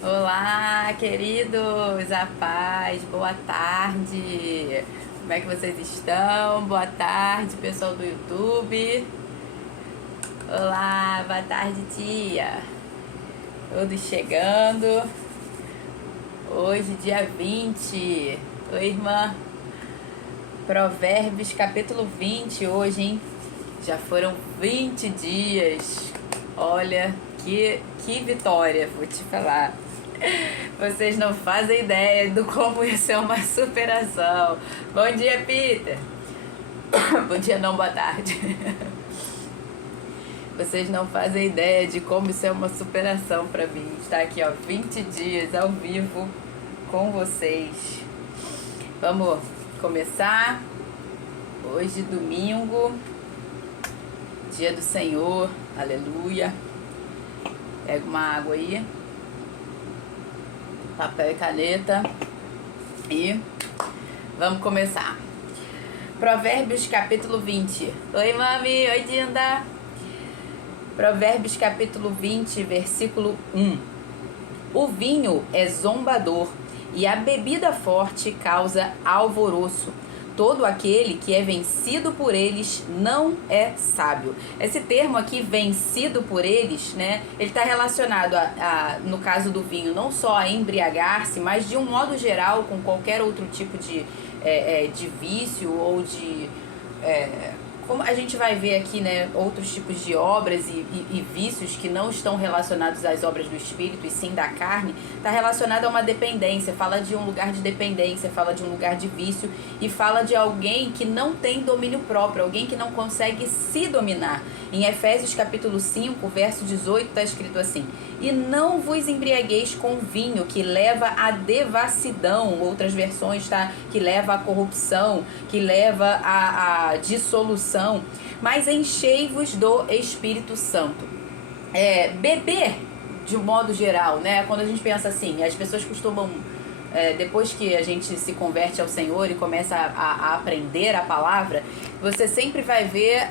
Olá, queridos, a paz, boa tarde. Como é que vocês estão? Boa tarde, pessoal do YouTube. Olá, boa tarde, tia. Todos chegando. Hoje, dia 20. Oi, irmã. Provérbios, capítulo 20 hoje, hein? Já foram 20 dias. Olha, que vitória, vou te falar. Vocês não fazem ideia do como isso é uma superação. Bom dia, Peter. Bom dia não, boa tarde. Vocês não fazem ideia de como isso é uma superação pra mim. Estar aqui, ó, 20 dias ao vivo com vocês. Vamos começar. Hoje, domingo, dia do Senhor. Aleluia. Pega uma água aí. Papel e caneta. E vamos começar. Provérbios capítulo 20. Oi, mami. Oi, Dinda. Provérbios capítulo 20, versículo 1. O vinho é zombador e a bebida forte causa alvoroço. Todo aquele que é vencido por eles não é sábio. Esse termo aqui, vencido por eles, né? Ele está relacionado no caso do vinho, não só a embriagar-se, mas de um modo geral com qualquer outro tipo de vício ou de... como a gente vai ver aqui, né, outros tipos de obras e vícios que não estão relacionados às obras do espírito e sim da carne, está relacionado a uma dependência, fala de um lugar de dependência, fala de um lugar de vício e fala de alguém que não tem domínio próprio, alguém que não consegue se dominar. Em Efésios capítulo 5, verso 18, está escrito assim: e não vos embriagueis com vinho que leva à devassidão, outras versões, tá? Que leva à corrupção, que leva à dissolução, mas enchei-vos do Espírito Santo. Beber, de um modo geral, né? Quando a gente pensa assim, as pessoas costumam... depois que a gente se converte ao Senhor e começa a aprender a palavra, você sempre vai ver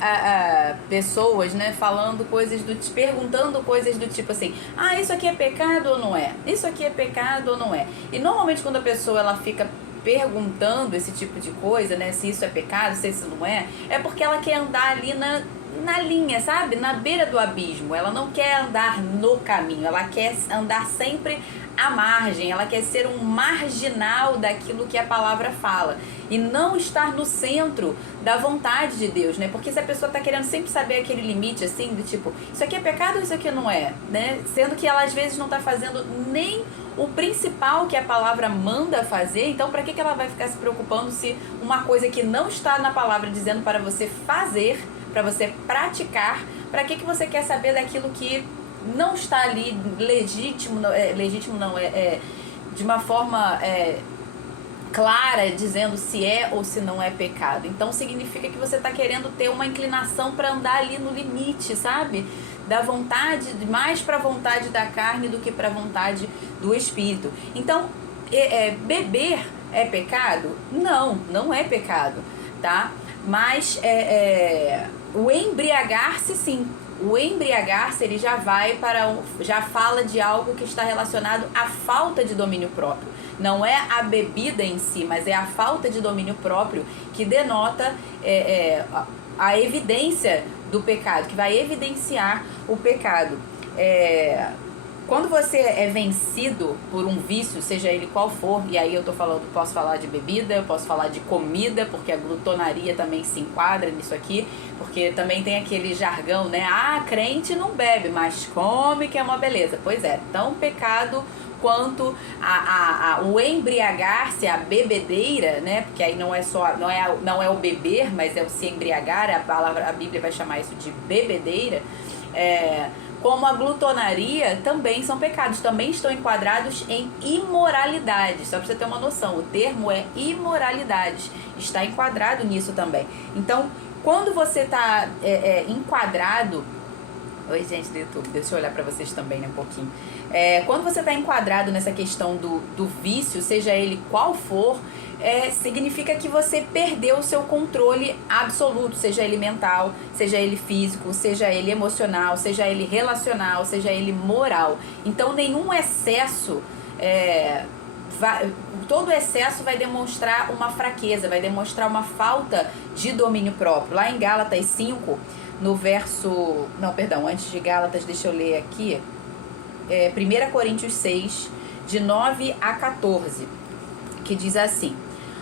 pessoas, né, falando coisas perguntando coisas do tipo assim: ah, isso aqui é pecado ou não é? Isso aqui é pecado ou não é? E normalmente quando a pessoa ela fica perguntando esse tipo de coisa, né, se isso é pecado, se isso não é porque ela quer andar ali na linha, sabe? Na beira do abismo. Ela não quer andar no caminho, ela quer andar sempre à margem, ela quer ser um marginal daquilo que a palavra fala e não estar no centro da vontade de Deus, né? Porque se a pessoa tá querendo sempre saber aquele limite, assim, do tipo, isso aqui é pecado ou isso aqui não é, né? Sendo que ela às vezes não tá fazendo nem o principal que a palavra manda fazer, então para que ela vai ficar se preocupando se uma coisa que não está na palavra dizendo para você fazer, para você praticar, para que você quer saber daquilo que não está ali legítimo não, de uma forma clara, dizendo se é ou se não é pecado. Então significa que você está querendo ter uma inclinação para andar ali no limite, sabe? Da vontade, mais para a vontade da carne do que para a vontade do espírito. Então, beber é pecado? Não, não é pecado, tá? Mas o embriagar-se, sim. O embriagar-se, ele já fala de algo que está relacionado à falta de domínio próprio. Não é a bebida em si, mas é a falta de domínio próprio que denota a evidência do pecado, que vai evidenciar o pecado. Quando você é vencido por um vício, seja ele qual for, e aí posso falar de bebida, eu posso falar de comida, porque a glutonaria também se enquadra nisso aqui, porque também tem aquele jargão, né? Ah, crente não bebe, mas come, que é uma beleza. Pois é, tão pecado quanto o embriagar-se, a bebedeira, né? Porque aí não é o beber, mas é o se embriagar, a Bíblia vai chamar isso de bebedeira. Como a glutonaria, também são pecados, também estão enquadrados em imoralidade. Só para você ter uma noção, o termo é imoralidade, está enquadrado nisso também. Então, quando você está enquadrado Oi, gente do YouTube, deixa eu olhar pra vocês também, né, um pouquinho. Quando você tá enquadrado nessa questão do vício, seja ele qual for, significa que você perdeu o seu controle absoluto, seja ele mental, seja ele físico, seja ele emocional, seja ele relacional, seja ele moral. Então, nenhum excesso, todo excesso vai demonstrar uma fraqueza, vai demonstrar uma falta de domínio próprio. Lá em Gálatas 5, no verso... Não, perdão, antes de Gálatas, deixa eu ler aqui. 1 Coríntios 6, de 9 a 14, que diz assim: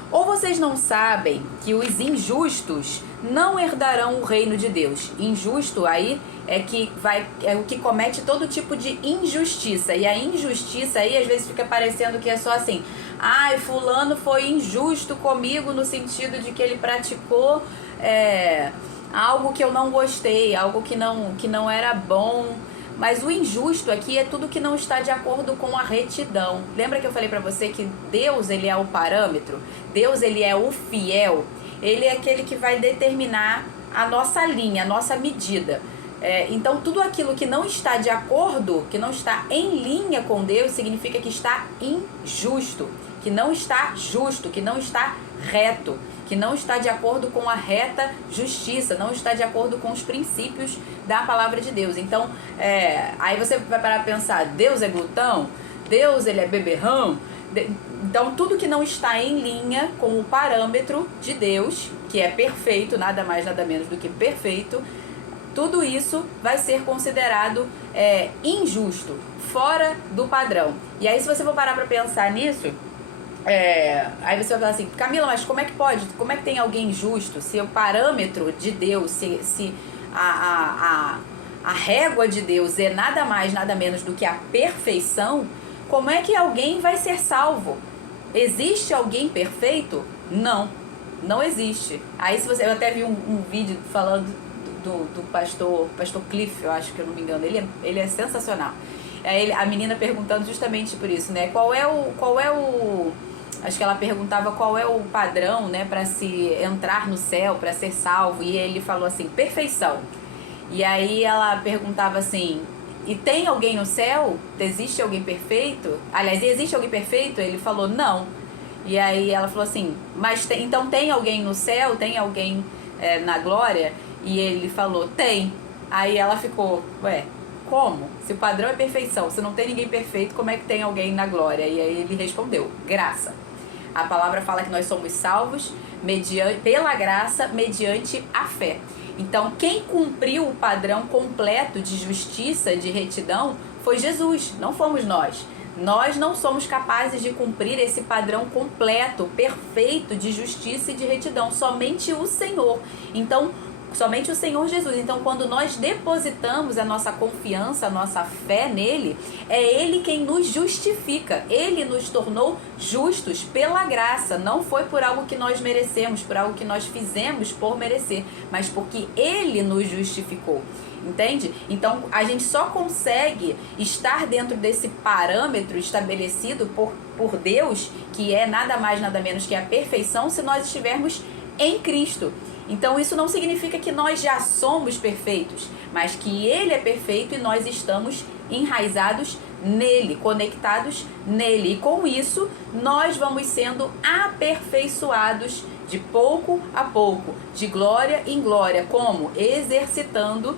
ou vocês não sabem que os injustos não herdarão o reino de Deus? Injusto aí é o que comete todo tipo de injustiça. E a injustiça aí às vezes fica parecendo que é só assim: ai, fulano foi injusto comigo no sentido de que ele praticou algo que eu não gostei, algo que não era bom. Mas o injusto aqui é tudo que não está de acordo com a retidão. Lembra que eu falei pra você que Deus, ele é o parâmetro? Deus, ele é o fiel. Ele é aquele que vai determinar a nossa linha, a nossa medida. Então, tudo aquilo que não está de acordo, que não está em linha com Deus, significa que está injusto, que não está justo, que não está reto, que não está de acordo com a reta justiça, não está de acordo com os princípios da palavra de Deus. Então, aí você vai parar para pensar: Deus é glutão? Deus, ele é beberrão? Então, tudo que não está em linha com o parâmetro de Deus, que é perfeito, nada mais, nada menos do que perfeito, tudo isso vai ser considerado injusto, fora do padrão. E aí, se você for parar para pensar nisso, aí você vai falar assim: Camila, mas como é que pode? Como é que tem alguém justo? Se o parâmetro de Deus, se a régua de Deus é nada mais, nada menos do que a perfeição, como é que alguém vai ser salvo? Existe alguém perfeito? Não, não existe. Aí eu até vi um vídeo falando do pastor Cliff, eu acho que eu não me engano, ele é sensacional. Aí a menina perguntando justamente por isso, né? Qual é o acho que ela perguntava qual é o padrão, né, para se entrar no céu, para ser salvo, e ele falou assim: perfeição. E aí ela perguntava assim: e tem alguém no céu? Existe alguém perfeito? Aliás, existe alguém perfeito? Ele falou: não. E aí ela falou assim: mas então tem alguém no céu? Tem alguém na glória? E ele falou: tem. Aí ela ficou: ué, como? Se o padrão é perfeição, se não tem ninguém perfeito, como é que tem alguém na glória? E aí ele respondeu: graça. A palavra fala que nós somos salvos pela graça, mediante a fé. Então, quem cumpriu o padrão completo de justiça, de retidão, foi Jesus, não fomos nós. Nós não somos capazes de cumprir esse padrão completo, perfeito de justiça e de retidão. Somente o Senhor. Então, somente o Senhor Jesus. Então, quando nós depositamos a nossa confiança, a nossa fé nele, é ele quem nos justifica. Ele nos tornou justos pela graça. Não foi por algo que nós merecemos, por algo que nós fizemos por merecer, mas porque ele nos justificou. Entende? Então, a gente só consegue estar dentro desse parâmetro estabelecido por Deus, que é nada mais, nada menos que a perfeição, se nós estivermos em Cristo. Então, isso não significa que nós já somos perfeitos, mas que ele é perfeito e nós estamos enraizados nele, conectados nele. E com isso, nós vamos sendo aperfeiçoados de pouco a pouco, de glória em glória. Como? Exercitando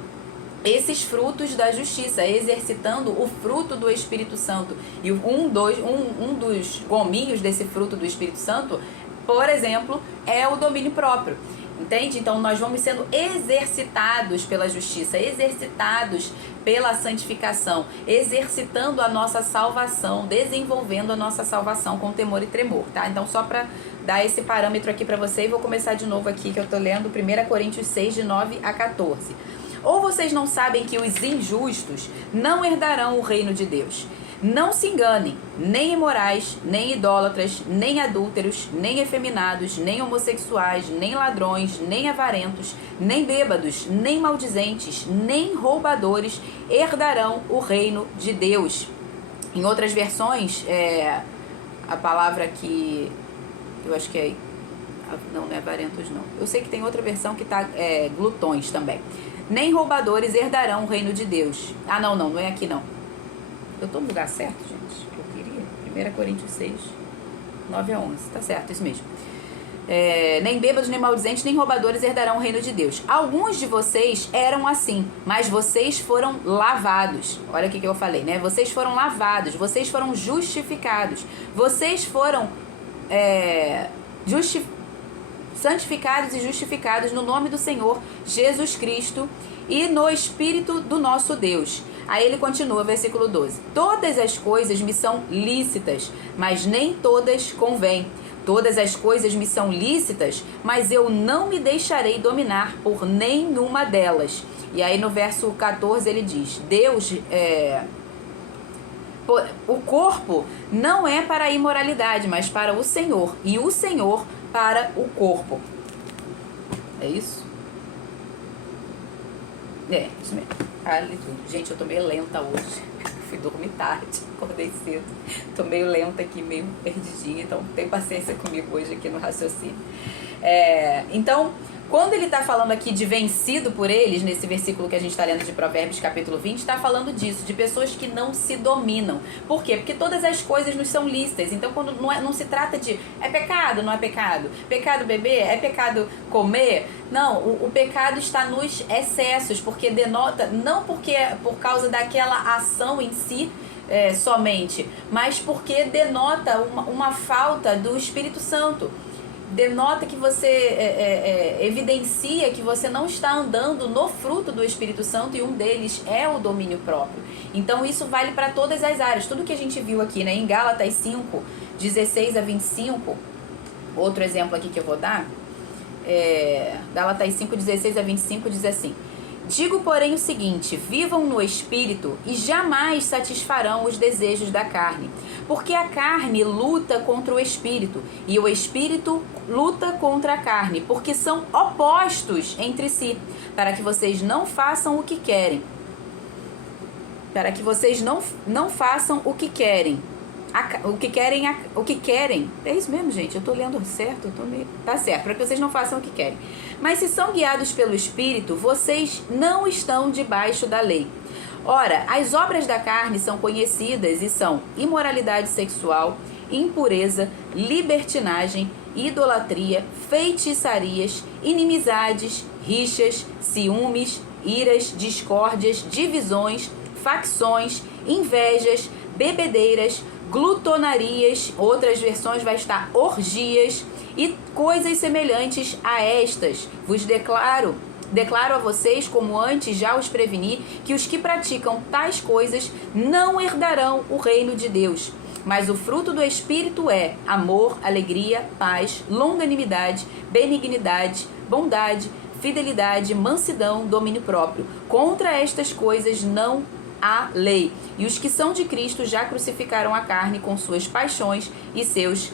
esses frutos da justiça, exercitando o fruto do Espírito Santo. E um dos gominhos desse fruto do Espírito Santo, por exemplo, é o domínio próprio. Entende? Então nós vamos sendo exercitados pela justiça, exercitados pela santificação, exercitando a nossa salvação, desenvolvendo a nossa salvação com temor e tremor, tá? Então só para dar esse parâmetro aqui para você, e vou começar de novo aqui que eu tô lendo 1 Coríntios 6, de 9 a 14. Ou vocês não sabem que os injustos não herdarão o reino de Deus? Não se enganem, nem imorais, nem idólatras, nem adúlteros, nem efeminados, nem homossexuais, nem ladrões, nem avarentos, nem bêbados, nem maldizentes, nem roubadores herdarão o reino de Deus. Em outras versões, a palavra que eu acho que não é avarentos não. Eu sei que tem outra versão que tá glutões também. nem roubadores herdarão o reino de Deus. Ah, não é aqui não. Eu tô no lugar certo, gente? Eu queria. 1 Coríntios 6, 9 a 11. Tá certo, isso mesmo. Nem bêbados, nem maldizentes, nem roubadores herdarão o reino de Deus. Alguns de vocês eram assim, mas vocês foram lavados. Olha o que eu falei, né? Vocês foram lavados, vocês foram justificados. Vocês foram santificados e justificados no nome do Senhor Jesus Cristo e no Espírito do nosso Deus. Aí ele continua, versículo 12. Todas as coisas me são lícitas, mas nem todas convêm. Todas as coisas me são lícitas, mas eu não me deixarei dominar por nenhuma delas. E aí no verso 14 ele diz, o corpo não é para a imoralidade, mas para o Senhor, e o Senhor para o corpo. É isso? Isso mesmo. Gente, eu tô meio lenta hoje. Fui dormir tarde, acordei cedo. Tô meio lenta aqui, meio perdidinha, então tem paciência comigo hoje aqui no raciocínio. Então, quando ele está falando aqui de vencido por eles, nesse versículo que a gente está lendo de Provérbios capítulo 20, está falando disso, de pessoas que não se dominam. Por quê? Porque todas as coisas nos são lícitas. Então, quando não se trata de é pecado, não é pecado? Pecado beber? É pecado comer? Não, o pecado está nos excessos, porque denota, não porque por causa daquela ação em si, somente, mas porque denota uma falta do Espírito Santo. Denota que você evidencia que você não está andando no fruto do Espírito Santo, e um deles é o domínio próprio. Então isso vale para todas as áreas. Tudo que a gente viu aqui, né, em Gálatas 5, 16 a 25, outro exemplo aqui que eu vou dar, Gálatas 5, 16 a 25 diz assim: digo, porém, o seguinte: vivam no Espírito e jamais satisfarão os desejos da carne. Porque a carne luta contra o Espírito e o Espírito luta contra a carne, porque são opostos entre si, para que vocês não façam o que querem. Para que vocês não façam o que querem. O que querem. É isso mesmo, gente. Eu tô lendo certo, tá certo, para que vocês não façam o que querem. Mas se são guiados pelo Espírito, vocês não estão debaixo da lei. Ora, as obras da carne são conhecidas e são imoralidade sexual, impureza, libertinagem, idolatria, feitiçarias, inimizades, rixas, ciúmes, iras, discórdias, divisões, facções, invejas, bebedeiras, glutonarias, outras versões vai estar orgias e coisas semelhantes a estas. Vos declaro a vocês, como antes já os preveni, que os que praticam tais coisas não herdarão o reino de Deus. Mas o fruto do Espírito é amor, alegria, paz, longanimidade, benignidade, bondade, fidelidade, mansidão, domínio próprio. Contra estas coisas não há lei. E os que são de Cristo já crucificaram a carne com suas paixões e seus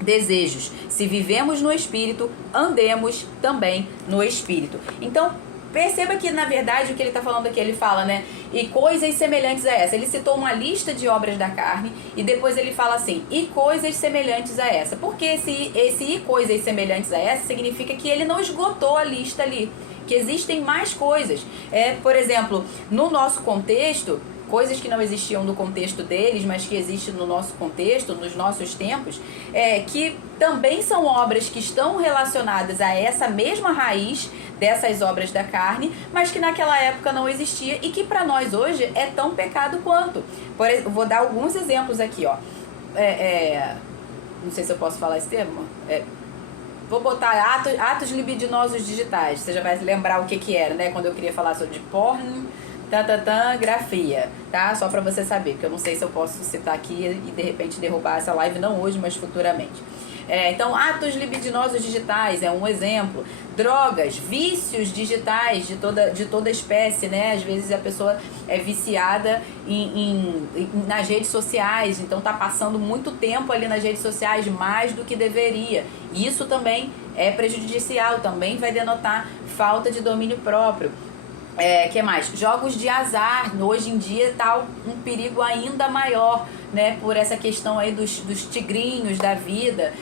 desejos. Se vivemos no Espírito, andemos também no Espírito. Então, perceba que, na verdade, o que ele está falando aqui, ele fala, né? E coisas semelhantes a essa. Ele citou uma lista de obras da carne e depois ele fala assim, e coisas semelhantes a essa. Porque esse e coisas semelhantes a essa significa que ele não esgotou a lista ali, que existem mais coisas. Por exemplo, no nosso contexto, coisas que não existiam no contexto deles, mas que existem no nosso contexto, nos nossos tempos, que também são obras que estão relacionadas a essa mesma raiz dessas obras da carne, mas que naquela época não existia e que para nós hoje é tão pecado quanto. Vou dar alguns exemplos aqui, ó. Não sei se eu posso falar esse termo. Vou botar atos libidinosos digitais. Você já vai lembrar o que era, né? Quando eu queria falar sobre grafia, tá? Só pra você saber, porque eu não sei se eu posso citar aqui e de repente derrubar essa live, não hoje, mas futuramente. Então, atos libidinosos digitais é um exemplo. Drogas, vícios digitais de toda espécie, né? Às vezes a pessoa é viciada nas redes sociais, então tá passando muito tempo ali nas redes sociais, mais do que deveria. Isso também é prejudicial, também vai denotar falta de domínio próprio. Que mais? Jogos de azar, hoje em dia está um perigo ainda maior, né? Por essa questão aí dos tigrinhos da vida.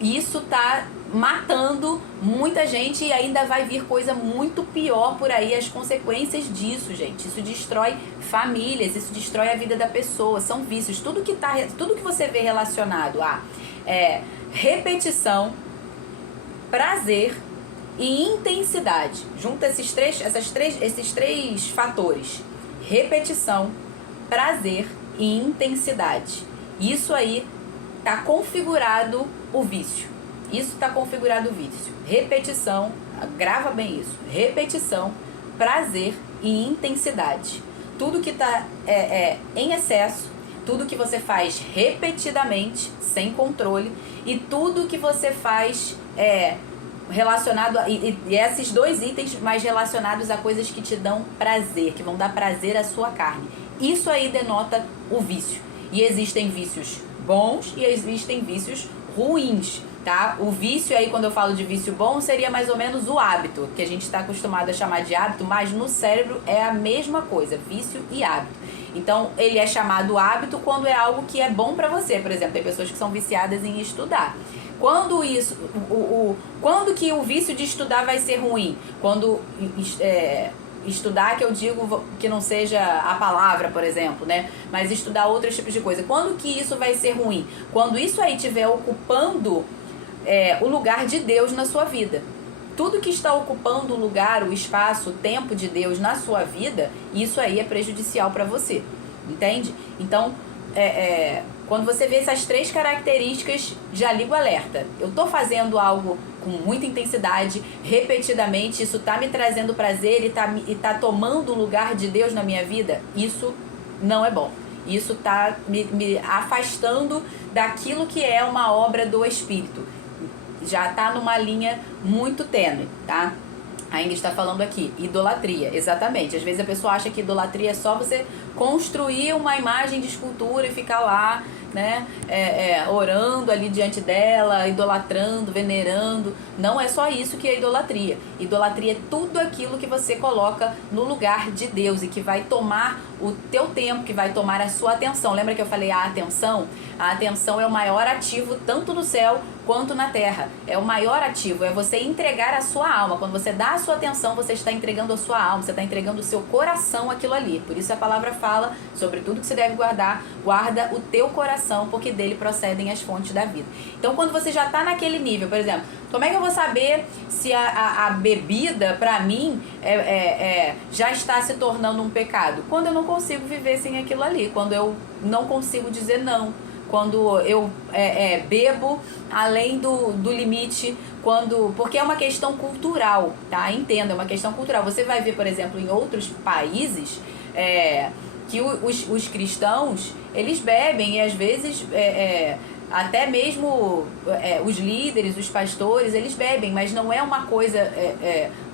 Isso tá matando muita gente e ainda vai vir coisa muito pior por aí, as consequências disso, gente. Isso destrói famílias, isso destrói a vida da pessoa, são vícios. Tudo que você vê relacionado a repetição, prazer e intensidade. Junta esses três fatores: repetição, prazer e intensidade. Isso aí tá configurado o vício. Isso está configurado o vício. Repetição, grava bem isso. Repetição, prazer e intensidade. Tudo que está em excesso, tudo que você faz repetidamente, sem controle, e tudo que você faz relacionado e esses dois itens mais relacionados a coisas que te dão prazer, que vão dar prazer à sua carne. Isso aí denota o vício. E existem vícios bons e existem vícios ruins, tá? O vício aí, quando eu falo de vício bom, seria mais ou menos o hábito, que a gente está acostumado a chamar de hábito, mas no cérebro é a mesma coisa, vício e hábito. Então, ele é chamado hábito quando é algo que é bom para você. Por exemplo, tem pessoas que são viciadas em estudar. Quando isso, quando que o vício de estudar vai ser ruim? Quando estudar, que eu digo que não seja a palavra, por exemplo, né? Mas estudar outros tipos de coisa. Quando que isso vai ser ruim? Quando isso aí estiver ocupando o lugar de Deus na sua vida. Tudo que está ocupando o lugar, o espaço, o tempo de Deus na sua vida, isso aí é prejudicial para você. Entende? Então, quando você vê essas três características, já liga o alerta. Eu tô fazendo algo com muita intensidade, repetidamente, isso tá me trazendo prazer e tá tomando o lugar de Deus na minha vida, isso não é bom. Isso tá me afastando daquilo que é uma obra do Espírito. Já tá numa linha muito tênue, tá? Ainda está falando aqui, idolatria, exatamente. Às vezes a pessoa acha que idolatria é só você construir uma imagem de escultura e ficar lá, né, orando ali diante dela, idolatrando, venerando. Não é só isso que é idolatria. Idolatria é tudo aquilo que você coloca no lugar de Deus e que vai tomar o teu tempo, que vai tomar a sua atenção. Lembra que eu falei a atenção? A atenção é o maior ativo tanto no céu quanto na terra. É o maior ativo, é você entregar a sua alma. Quando você dá a sua atenção, você está entregando a sua alma, você está entregando o seu coração àquilo ali. Por isso a palavra fala sobre tudo que você deve guardar. Guarda o teu coração, porque dele procedem as fontes da vida. Então, quando você já está naquele nível, por exemplo, como é que eu vou saber se a bebida, para mim, já está se tornando um pecado? Quando eu não consigo viver sem aquilo ali, quando eu não consigo dizer não, quando eu bebo além do limite, porque é uma questão cultural, tá? Entenda, é uma questão cultural. Você vai ver, por exemplo, em outros países, que os cristãos, eles bebem e às vezes até mesmo os líderes, os pastores, eles bebem, mas não é uma coisa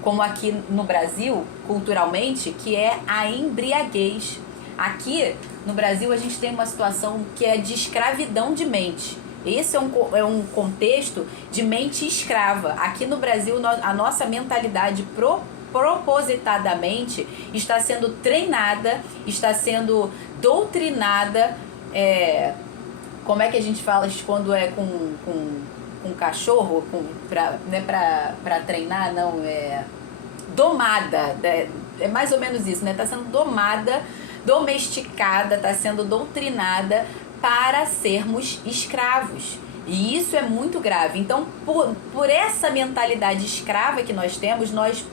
como aqui no Brasil, culturalmente, que é a embriaguez. Aqui no Brasil a gente tem uma situação que é de escravidão de mente. Esse é um contexto de mente escrava. Aqui no Brasil a nossa mentalidade propositadamente está sendo treinada, está sendo doutrinada. Como é que a gente fala isso quando é com cachorro? Pra treinar, não, domada. É mais ou menos isso, né? Está sendo domada, domesticada, está sendo doutrinada para sermos escravos. E isso é muito grave. Então, por essa mentalidade escrava que nós temos, nós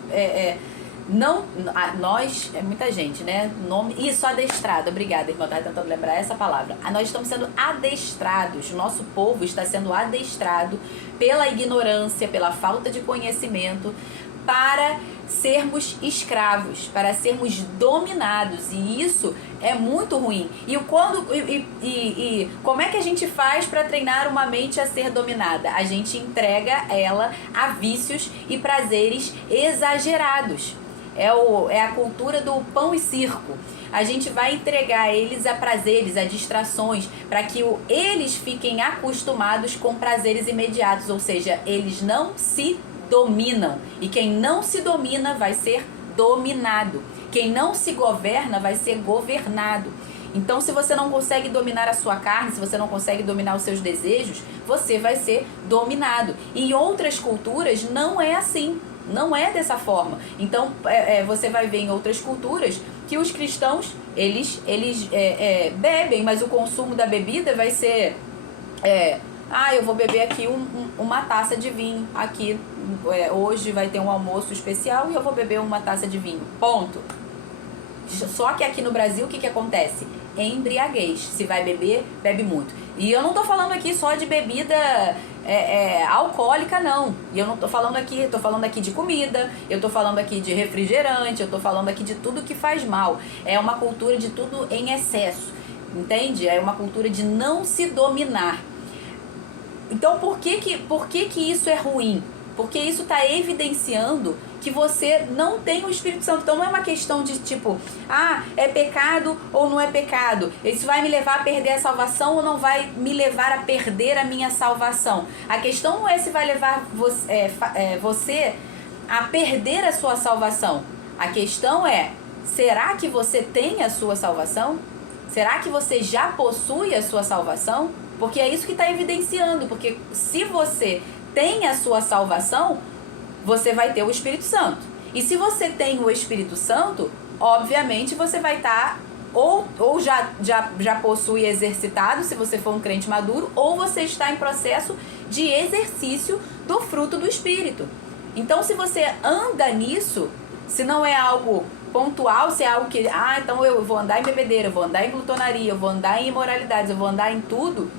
é muita gente, né? Isso, adestrado. Obrigada, irmã, estava tentando lembrar essa palavra. Nós estamos sendo adestrados, o nosso povo está sendo adestrado pela ignorância, pela falta de conhecimento, para sermos escravos, para sermos dominados, e isso é muito ruim. E como é que a gente faz para treinar uma mente a ser dominada? A gente entrega ela a vícios e prazeres exagerados. É a cultura do pão e circo. A gente vai entregar eles a prazeres, a distrações, para que eles fiquem acostumados com prazeres imediatos, ou seja, eles não se dominam. E quem não se domina vai ser dominado. Quem não se governa vai ser governado. Então, se você não consegue dominar a sua carne, se você não consegue dominar os seus desejos, você vai ser dominado. E em outras culturas não é assim, não é dessa forma. Então, você vai ver em outras culturas que os cristãos, eles bebem, mas o consumo da bebida vai ser... eu vou beber aqui uma taça de vinho. Aqui, hoje vai ter um almoço especial e eu vou beber uma taça de vinho. Ponto. Só que aqui no Brasil, o que acontece? Embriaguez. Se vai beber, bebe muito. E eu não tô falando aqui só de bebida alcoólica, não. E eu não tô falando aqui, tô falando aqui de comida, eu tô falando aqui de refrigerante, eu tô falando aqui de tudo que faz mal. É uma cultura de tudo em excesso, entende? É uma cultura de não se dominar. Então, por que isso é ruim? Porque isso está evidenciando que você não tem o Espírito Santo. Então, não é uma questão de tipo, é pecado ou não é pecado. Isso vai me levar a perder a salvação ou não vai me levar a perder a minha salvação. A questão não é se vai levar você a perder a sua salvação. A questão é, será que você tem a sua salvação? Será que você já possui a sua salvação? Porque é isso que está evidenciando. Porque se você tem a sua salvação, você vai ter o Espírito Santo. E se você tem o Espírito Santo, obviamente você vai estar ou já possui exercitado, se você for um crente maduro, ou você está em processo de exercício do fruto do Espírito. Então, se você anda nisso, se não é algo pontual, se é algo que, então eu vou andar em bebedeira, eu vou andar em glutonaria, eu vou andar em imoralidades, eu vou andar em tudo,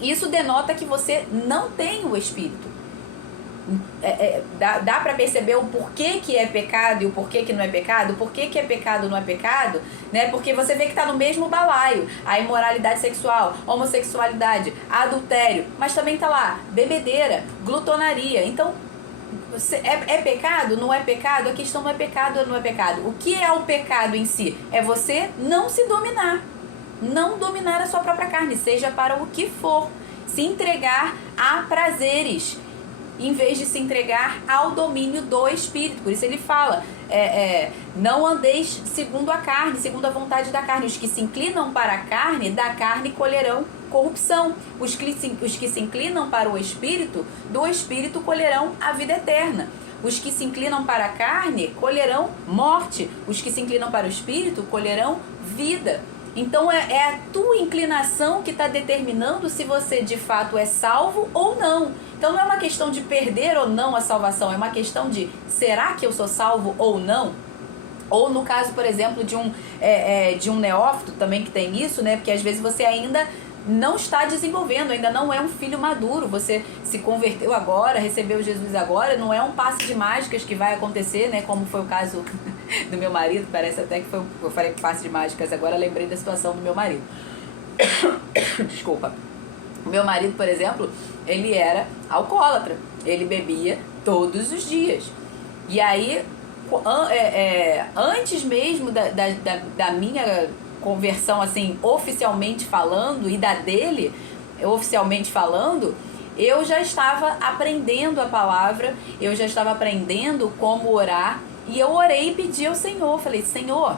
isso denota que você não tem o Espírito. Dá para perceber o porquê que é pecado e o porquê que não é pecado? O porquê que é pecado não é pecado? Né? Porque você vê que está no mesmo balaio. A imoralidade sexual, homossexualidade, adultério. Mas também está lá, bebedeira, glutonaria. Então, é pecado? Não é pecado? A questão não é pecado ou não é pecado. O que é o pecado em si? É você não se dominar. Não dominar a sua própria carne, seja para o que for. Se entregar a prazeres, em vez de se entregar ao domínio do Espírito. Por isso ele fala, não andeis segundo a carne, segundo a vontade da carne. Os que se inclinam para a carne, da carne colherão corrupção. Os que se inclinam para o Espírito, do Espírito colherão a vida eterna. Os que se inclinam para a carne colherão morte. Os que se inclinam para o Espírito colherão vida. Então é a tua inclinação que está determinando se você de fato é salvo ou não. Então não é uma questão de perder ou não a salvação, é uma questão de será que eu sou salvo ou não? Ou no caso, por exemplo, de um neófito também que tem isso, né? Porque às vezes você ainda não está desenvolvendo, ainda não é um filho maduro, você se converteu agora, recebeu Jesus agora, não é um passe de mágicas que vai acontecer, né? Como foi o caso do meu marido, parece até que eu falei passe de mágicas, agora lembrei da situação do meu marido. Desculpa. O meu marido, por exemplo, ele era alcoólatra, ele bebia todos os dias. E aí, antes mesmo da minha conversão, assim, oficialmente falando, e da dele, oficialmente falando, eu já estava aprendendo a palavra, eu já estava aprendendo como orar, e eu orei e pedi ao Senhor, falei, Senhor,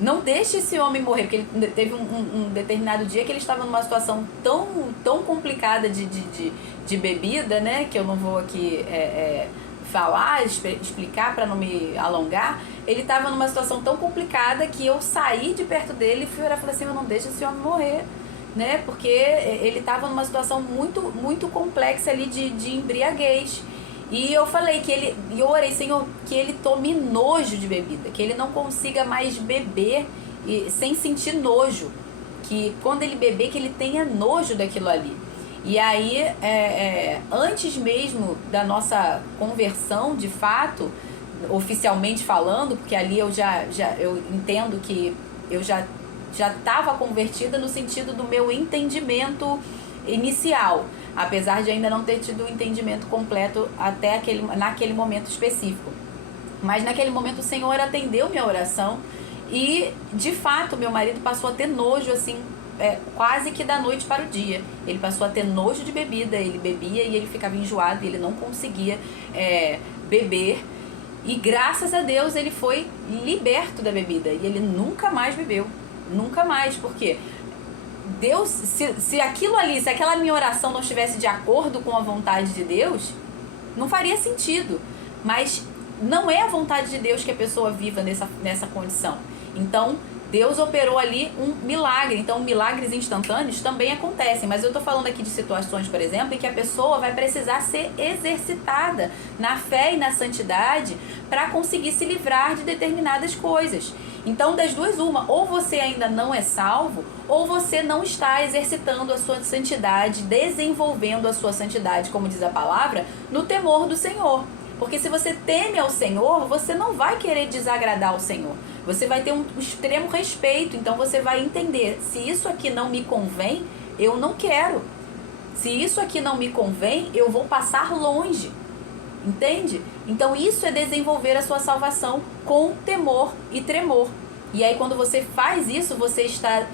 não deixe esse homem morrer, porque ele teve um determinado dia que ele estava numa situação tão complicada de bebida, né, que eu não vou aqui falar, explicar para não me alongar. Ele estava numa situação tão complicada que eu saí de perto dele e fui orar e falei assim, eu não deixo esse homem morrer, né, porque ele estava numa situação muito, muito complexa ali de embriaguez. E eu falei eu orei, Senhor, que ele tome nojo de bebida, que ele não consiga mais beber sem sentir nojo, que quando ele beber, que ele tenha nojo daquilo ali. E aí, antes mesmo da nossa conversão, de fato, oficialmente falando, porque ali eu entendo que eu já estava convertida no sentido do meu entendimento inicial, apesar de ainda não ter tido o entendimento completo naquele momento específico. Mas naquele momento o Senhor atendeu minha oração e, de fato, meu marido passou a ter nojo, assim, quase que da noite para o dia. Ele passou a ter nojo de bebida, ele bebia e ele ficava enjoado, e ele não conseguia beber. E graças a Deus ele foi liberto da bebida. E ele nunca mais bebeu. Nunca mais. Por quê? Deus, se aquilo ali, se aquela minha oração não estivesse de acordo com a vontade de Deus, não faria sentido. Mas não é a vontade de Deus que a pessoa viva nessa condição. Então, Deus operou ali um milagre. Então, milagres instantâneos também acontecem. Mas eu estou falando aqui de situações, por exemplo, em que a pessoa vai precisar ser exercitada na fé e na santidade para conseguir se livrar de determinadas coisas. Então, das duas, uma. Ou você ainda não é salvo, ou você não está exercitando a sua santidade, desenvolvendo a sua santidade, como diz a palavra, no temor do Senhor. Porque se você teme ao Senhor, você não vai querer desagradar ao Senhor. Você vai ter um extremo respeito. Então você vai entender, se isso aqui não me convém, eu não quero. Se isso aqui não me convém, eu vou passar longe. Entende? Então isso é desenvolver a sua salvação com temor e tremor. E aí quando você faz isso, você está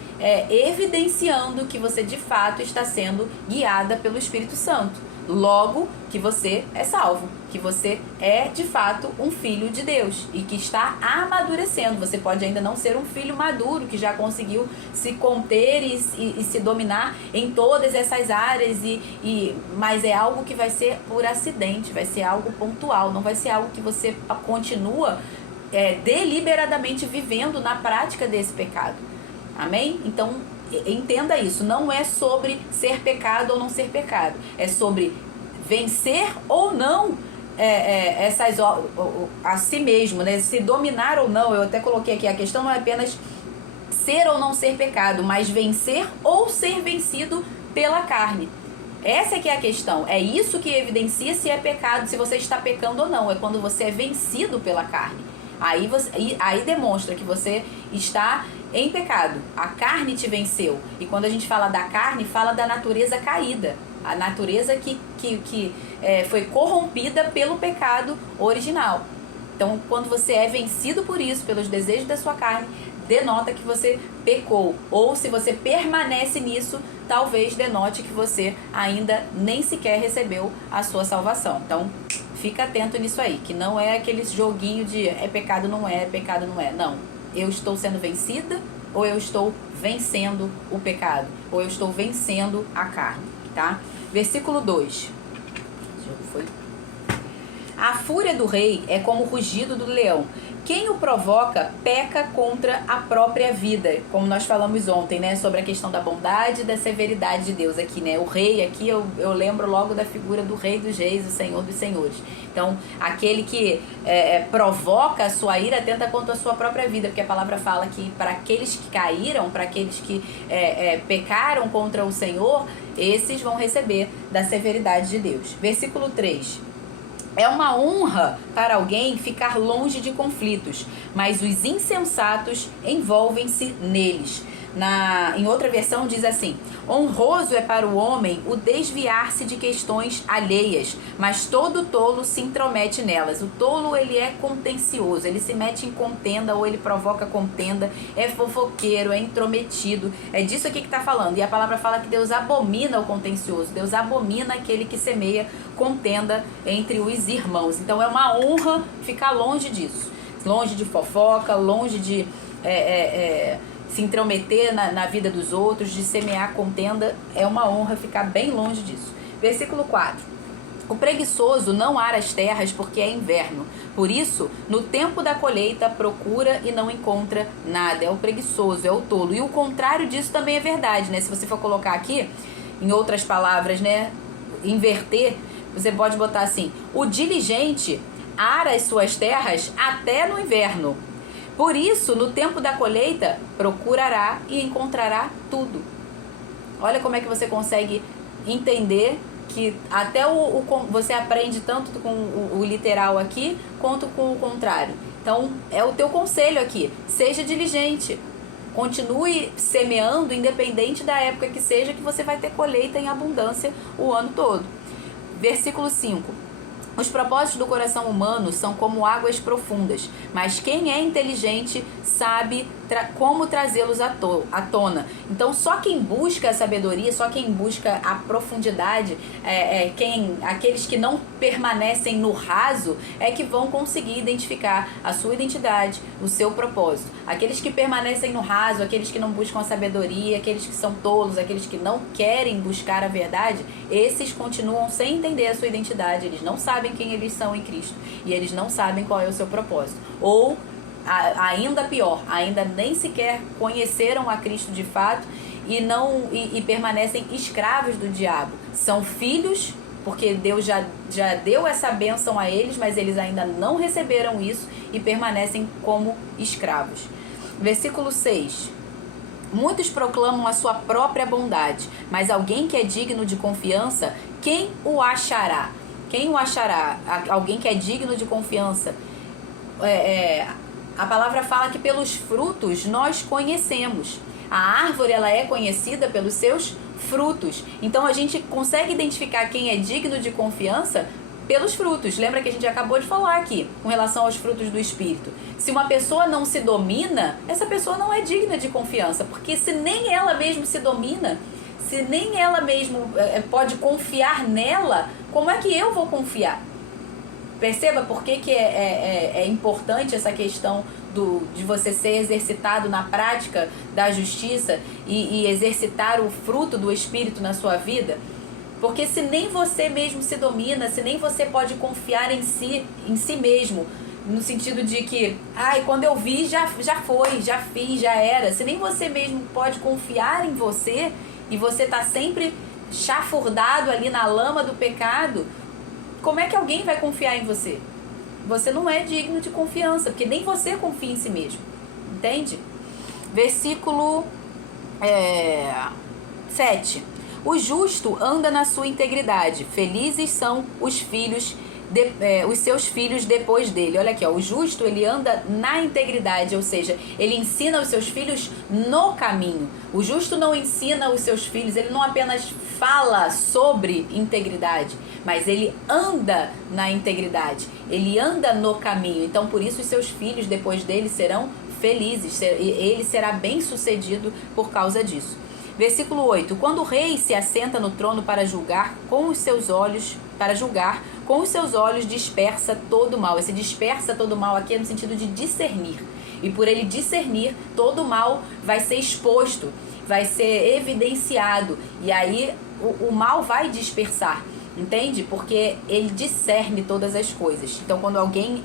evidenciando que você de fato está sendo guiada pelo Espírito Santo. Logo, que você é salvo, que você é de fato um filho de Deus e que está amadurecendo. Você pode ainda não ser um filho maduro que já conseguiu se conter e se dominar em todas essas áreas, mas é algo que vai ser por acidente, vai ser algo pontual, não vai ser algo que você continua deliberadamente vivendo na prática desse pecado. Amém? Então, entenda isso, não é sobre ser pecado ou não ser pecado, é sobre vencer ou não a si mesmo, né? Se dominar ou não. Eu até coloquei aqui, a questão não é apenas ser ou não ser pecado, mas vencer ou ser vencido pela carne. Essa que é a questão, é isso que evidencia se é pecado, se você está pecando ou não, é quando você é vencido pela carne. Aí demonstra que você está em pecado, a carne te venceu. E quando a gente fala da carne, fala da natureza caída, a natureza que foi corrompida pelo pecado original. Então, quando você é vencido por isso, pelos desejos da sua carne, denota que você pecou. Ou se você permanece nisso, talvez denote que você ainda nem sequer recebeu a sua salvação. Então, fica atento nisso aí, que não é aquele joguinho de é pecado não é, pecado não é. Não, eu estou sendo vencida ou eu estou vencendo o pecado, ou eu estou vencendo a carne, tá? Versículo 2. A fúria do rei é como o rugido do leão. Quem o provoca peca contra a própria vida, como nós falamos ontem, né, sobre a questão da bondade e da severidade de Deus aqui, né? O rei aqui, eu lembro logo da figura do rei dos reis, o senhor dos senhores. Então, aquele que provoca a sua ira atenta contra a sua própria vida, porque a palavra fala que para aqueles que caíram, para aqueles que pecaram contra o Senhor, esses vão receber da severidade de Deus. Versículo 3. É uma honra para alguém ficar longe de conflitos, mas os insensatos envolvem-se neles. Em outra versão diz assim: honroso é para o homem o desviar-se de questões alheias, mas todo tolo se intromete nelas. O tolo, ele é contencioso, ele se mete em contenda ou ele provoca contenda, é fofoqueiro, é intrometido. É disso aqui que está falando. E a palavra fala que Deus abomina o contencioso, Deus abomina aquele que semeia contenda entre os irmãos. Então é uma honra ficar longe disso, longe de fofoca, longe de se intrometer na vida dos outros, de semear contenda. É uma honra ficar bem longe disso. Versículo 4. O preguiçoso não ara as terras porque é inverno. Por isso, no tempo da colheita, procura e não encontra nada. É o preguiçoso, é o tolo. E o contrário disso também é verdade, né? Se você for colocar aqui, em outras palavras, né, inverter, você pode botar assim: o diligente ara as suas terras até no inverno. Por isso, no tempo da colheita, procurará e encontrará tudo. Olha como é que você consegue entender que até você aprende tanto com o literal aqui, quanto com o contrário. Então, é o teu conselho aqui: seja diligente. Continue semeando, independente da época que seja, que você vai ter colheita em abundância o ano todo. Versículo 5. Os propósitos do coração humano são como águas profundas, mas quem é inteligente sabe como trazê-los à tona. Então, só quem busca a sabedoria, só quem busca a profundidade, aqueles que não permanecem no raso, é que vão conseguir identificar a sua identidade, o seu propósito. Aqueles que permanecem no raso, aqueles que não buscam a sabedoria, aqueles que são tolos, aqueles que não querem buscar a verdade, esses continuam sem entender a sua identidade, eles não sabem quem eles são em Cristo e eles não sabem qual é o seu propósito. Ou ainda pior, ainda nem sequer conheceram a Cristo de fato e permanecem escravos do diabo. São filhos, porque Deus já deu essa bênção a eles, mas eles ainda não receberam isso e permanecem como escravos. Versículo 6. Muitos proclamam a sua própria bondade, mas alguém que é digno de confiança, quem o achará? Quem o achará? Alguém que é digno de confiança. A palavra fala que pelos frutos nós conhecemos. A árvore, ela é conhecida pelos seus frutos. Então a gente consegue identificar quem é digno de confiança pelos frutos. Lembra que a gente acabou de falar aqui com relação aos frutos do Espírito. Se uma pessoa não se domina, essa pessoa não é digna de confiança, porque se nem ela mesma se domina, se nem ela mesma pode confiar nela, como é que eu vou confiar? Perceba por que é importante essa questão de você ser exercitado na prática da justiça e exercitar o fruto do Espírito na sua vida. Porque se nem você mesmo se domina, se nem você pode confiar em si mesmo, no sentido de que, quando eu vi, já foi, já fiz, já era. Se nem você mesmo pode confiar em você e você está sempre chafurdado ali na lama do pecado, como é que alguém vai confiar em você? Você não é digno de confiança, porque nem você confia em si mesmo. Entende? Versículo 7. O justo anda na sua integridade. Felizes são os seus filhos depois dele. Olha aqui, ó, o justo, ele anda na integridade, ou seja, ele ensina os seus filhos no caminho. O justo não ensina os seus filhos, ele não apenas fala sobre integridade, mas ele anda na integridade, ele anda no caminho. Então, por isso, os seus filhos depois dele serão felizes, ele será bem sucedido por causa disso. Versículo 8. Quando o rei se assenta no trono para julgar com os seus olhos, dispersa todo o mal. Esse dispersa todo o mal aqui é no sentido de discernir. E por ele discernir, todo o mal vai ser exposto, vai ser evidenciado. E aí o mal vai dispersar, entende? Porque ele discerne todas as coisas. Então, quando alguém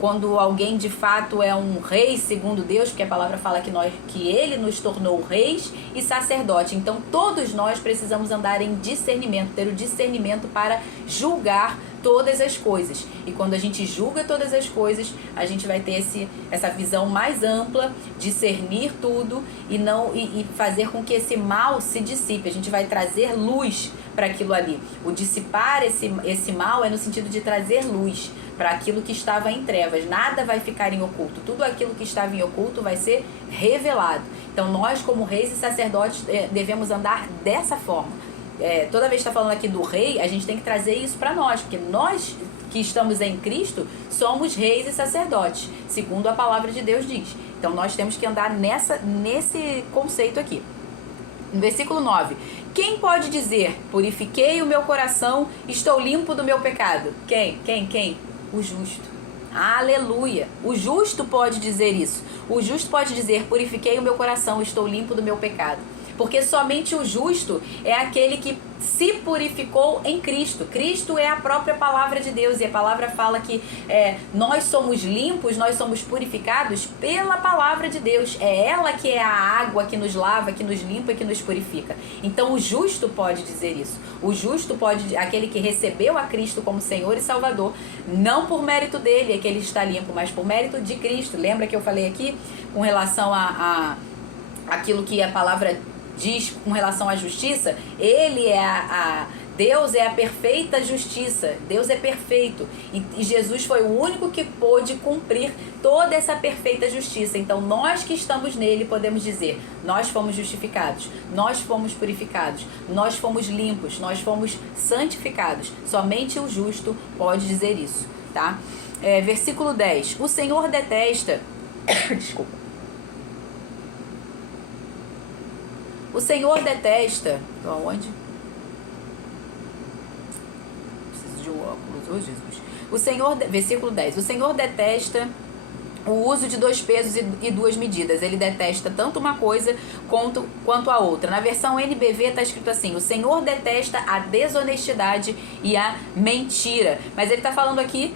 quando alguém de fato é um rei segundo Deus, porque a palavra fala que ele nos tornou reis e sacerdote. Então todos nós precisamos andar em discernimento, ter o discernimento para julgar todas as coisas. E quando a gente julga todas as coisas, a gente vai ter essa visão mais ampla, discernir tudo e fazer com que esse mal se dissipe. A gente vai trazer luz para aquilo ali. O dissipar esse mal é no sentido de trazer luz para aquilo que estava em trevas. Nada vai ficar em oculto. Tudo aquilo que estava em oculto vai ser revelado. Então nós, como reis e sacerdotes, devemos andar dessa forma. Toda vez que está falando aqui do rei, a gente tem que trazer isso para nós, porque nós que estamos em Cristo somos reis e sacerdotes, segundo a palavra de Deus diz. Então nós temos que andar nesse conceito aqui. No versículo 9. Quem pode dizer, purifiquei o meu coração, estou limpo do meu pecado? Quem? O justo. Aleluia! O justo pode dizer isso. O justo pode dizer, purifiquei o meu coração, estou limpo do meu pecado. Porque somente o justo é aquele que se purificou em Cristo. Cristo é a própria palavra de Deus. E a palavra fala que nós somos limpos, nós somos purificados pela palavra de Deus. É ela que é a água que nos lava, que nos limpa e que nos purifica. Então o justo pode dizer isso. O justo aquele que recebeu a Cristo como Senhor e Salvador, não por mérito dele é que ele está limpo, mas por mérito de Cristo. Lembra que eu falei aqui com relação a aquilo que a palavra diz com relação à justiça? Deus é a perfeita justiça. Deus é perfeito. E Jesus foi o único que pôde cumprir toda essa perfeita justiça. Então, nós que estamos nele podemos dizer, nós fomos justificados, nós fomos purificados, nós fomos limpos, nós fomos santificados. Somente o justo pode dizer isso, tá? Versículo 10. O Senhor detesta... Desculpa. O Senhor detesta... Tô aonde? Preciso de um óculos. Oh, Jesus. O Senhor... Versículo 10. O Senhor detesta o uso de 2 pesos e 2 medidas. Ele detesta tanto uma coisa quanto a outra. Na versão NBV está escrito assim: o Senhor detesta a desonestidade e a mentira. Mas ele está falando aqui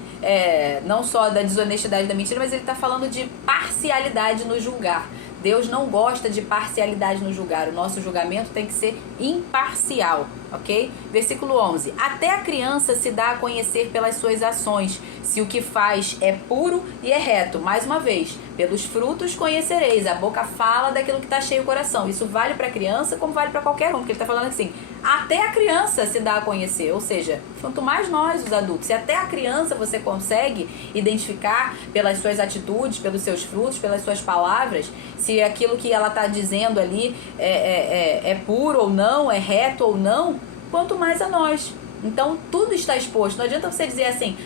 não só da desonestidade e da mentira, mas ele está falando de parcialidade no julgar. Deus não gosta de parcialidade no julgar. O nosso julgamento tem que ser imparcial, ok? Versículo 11. Até a criança se dá a conhecer pelas suas ações, se o que faz é puro e é reto. Mais uma vez, pelos frutos conhecereis. A boca fala daquilo que está cheio o coração. Isso vale para a criança como vale para qualquer um, porque ele está falando assim, até a criança se dá a conhecer. Ou seja, quanto mais nós, os adultos, se até a criança você consegue identificar pelas suas atitudes, pelos seus frutos, pelas suas palavras, se aquilo que ela está dizendo ali é puro ou não, é reto ou não, quanto mais a nós. Então, tudo está exposto. Não adianta você dizer assim,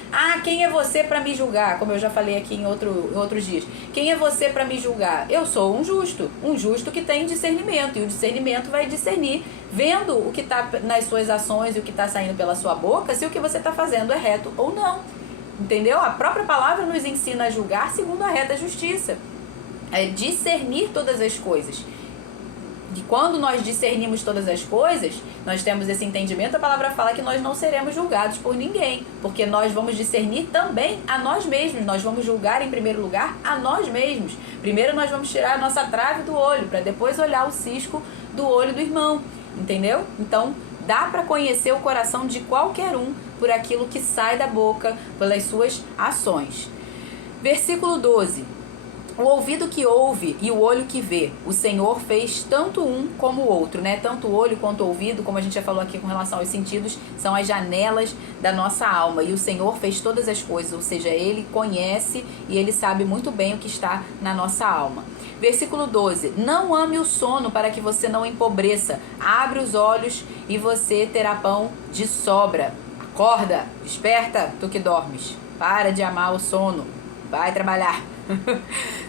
quem é você para me julgar? Como eu já falei aqui em outros dias. Quem é você para me julgar? Eu sou um justo que tem discernimento. E o discernimento vai discernir, vendo o que está nas suas ações e o que está saindo pela sua boca, se o que você está fazendo é reto ou não. Entendeu? A própria palavra nos ensina a julgar segundo a reta justiça. É discernir todas as coisas. E quando nós discernimos todas as coisas, nós temos esse entendimento, a palavra fala que nós não seremos julgados por ninguém, porque nós vamos discernir também a nós mesmos, nós vamos julgar em primeiro lugar a nós mesmos. Primeiro nós vamos tirar a nossa trave do olho, para depois olhar o cisco do olho do irmão, entendeu? Então, dá para conhecer o coração de qualquer um por aquilo que sai da boca, pelas suas ações. Versículo 12. O ouvido que ouve e o olho que vê, o Senhor fez tanto um como o outro, né? Tanto o olho quanto o ouvido, como a gente já falou aqui com relação aos sentidos, são as janelas da nossa alma. E o Senhor fez todas as coisas, ou seja, Ele conhece e Ele sabe muito bem o que está na nossa alma. Versículo 12. Não ame o sono para que você não empobreça. Abre os olhos e você terá pão de sobra. Acorda, desperta, tu que dormes. Para de amar o sono. Vai trabalhar.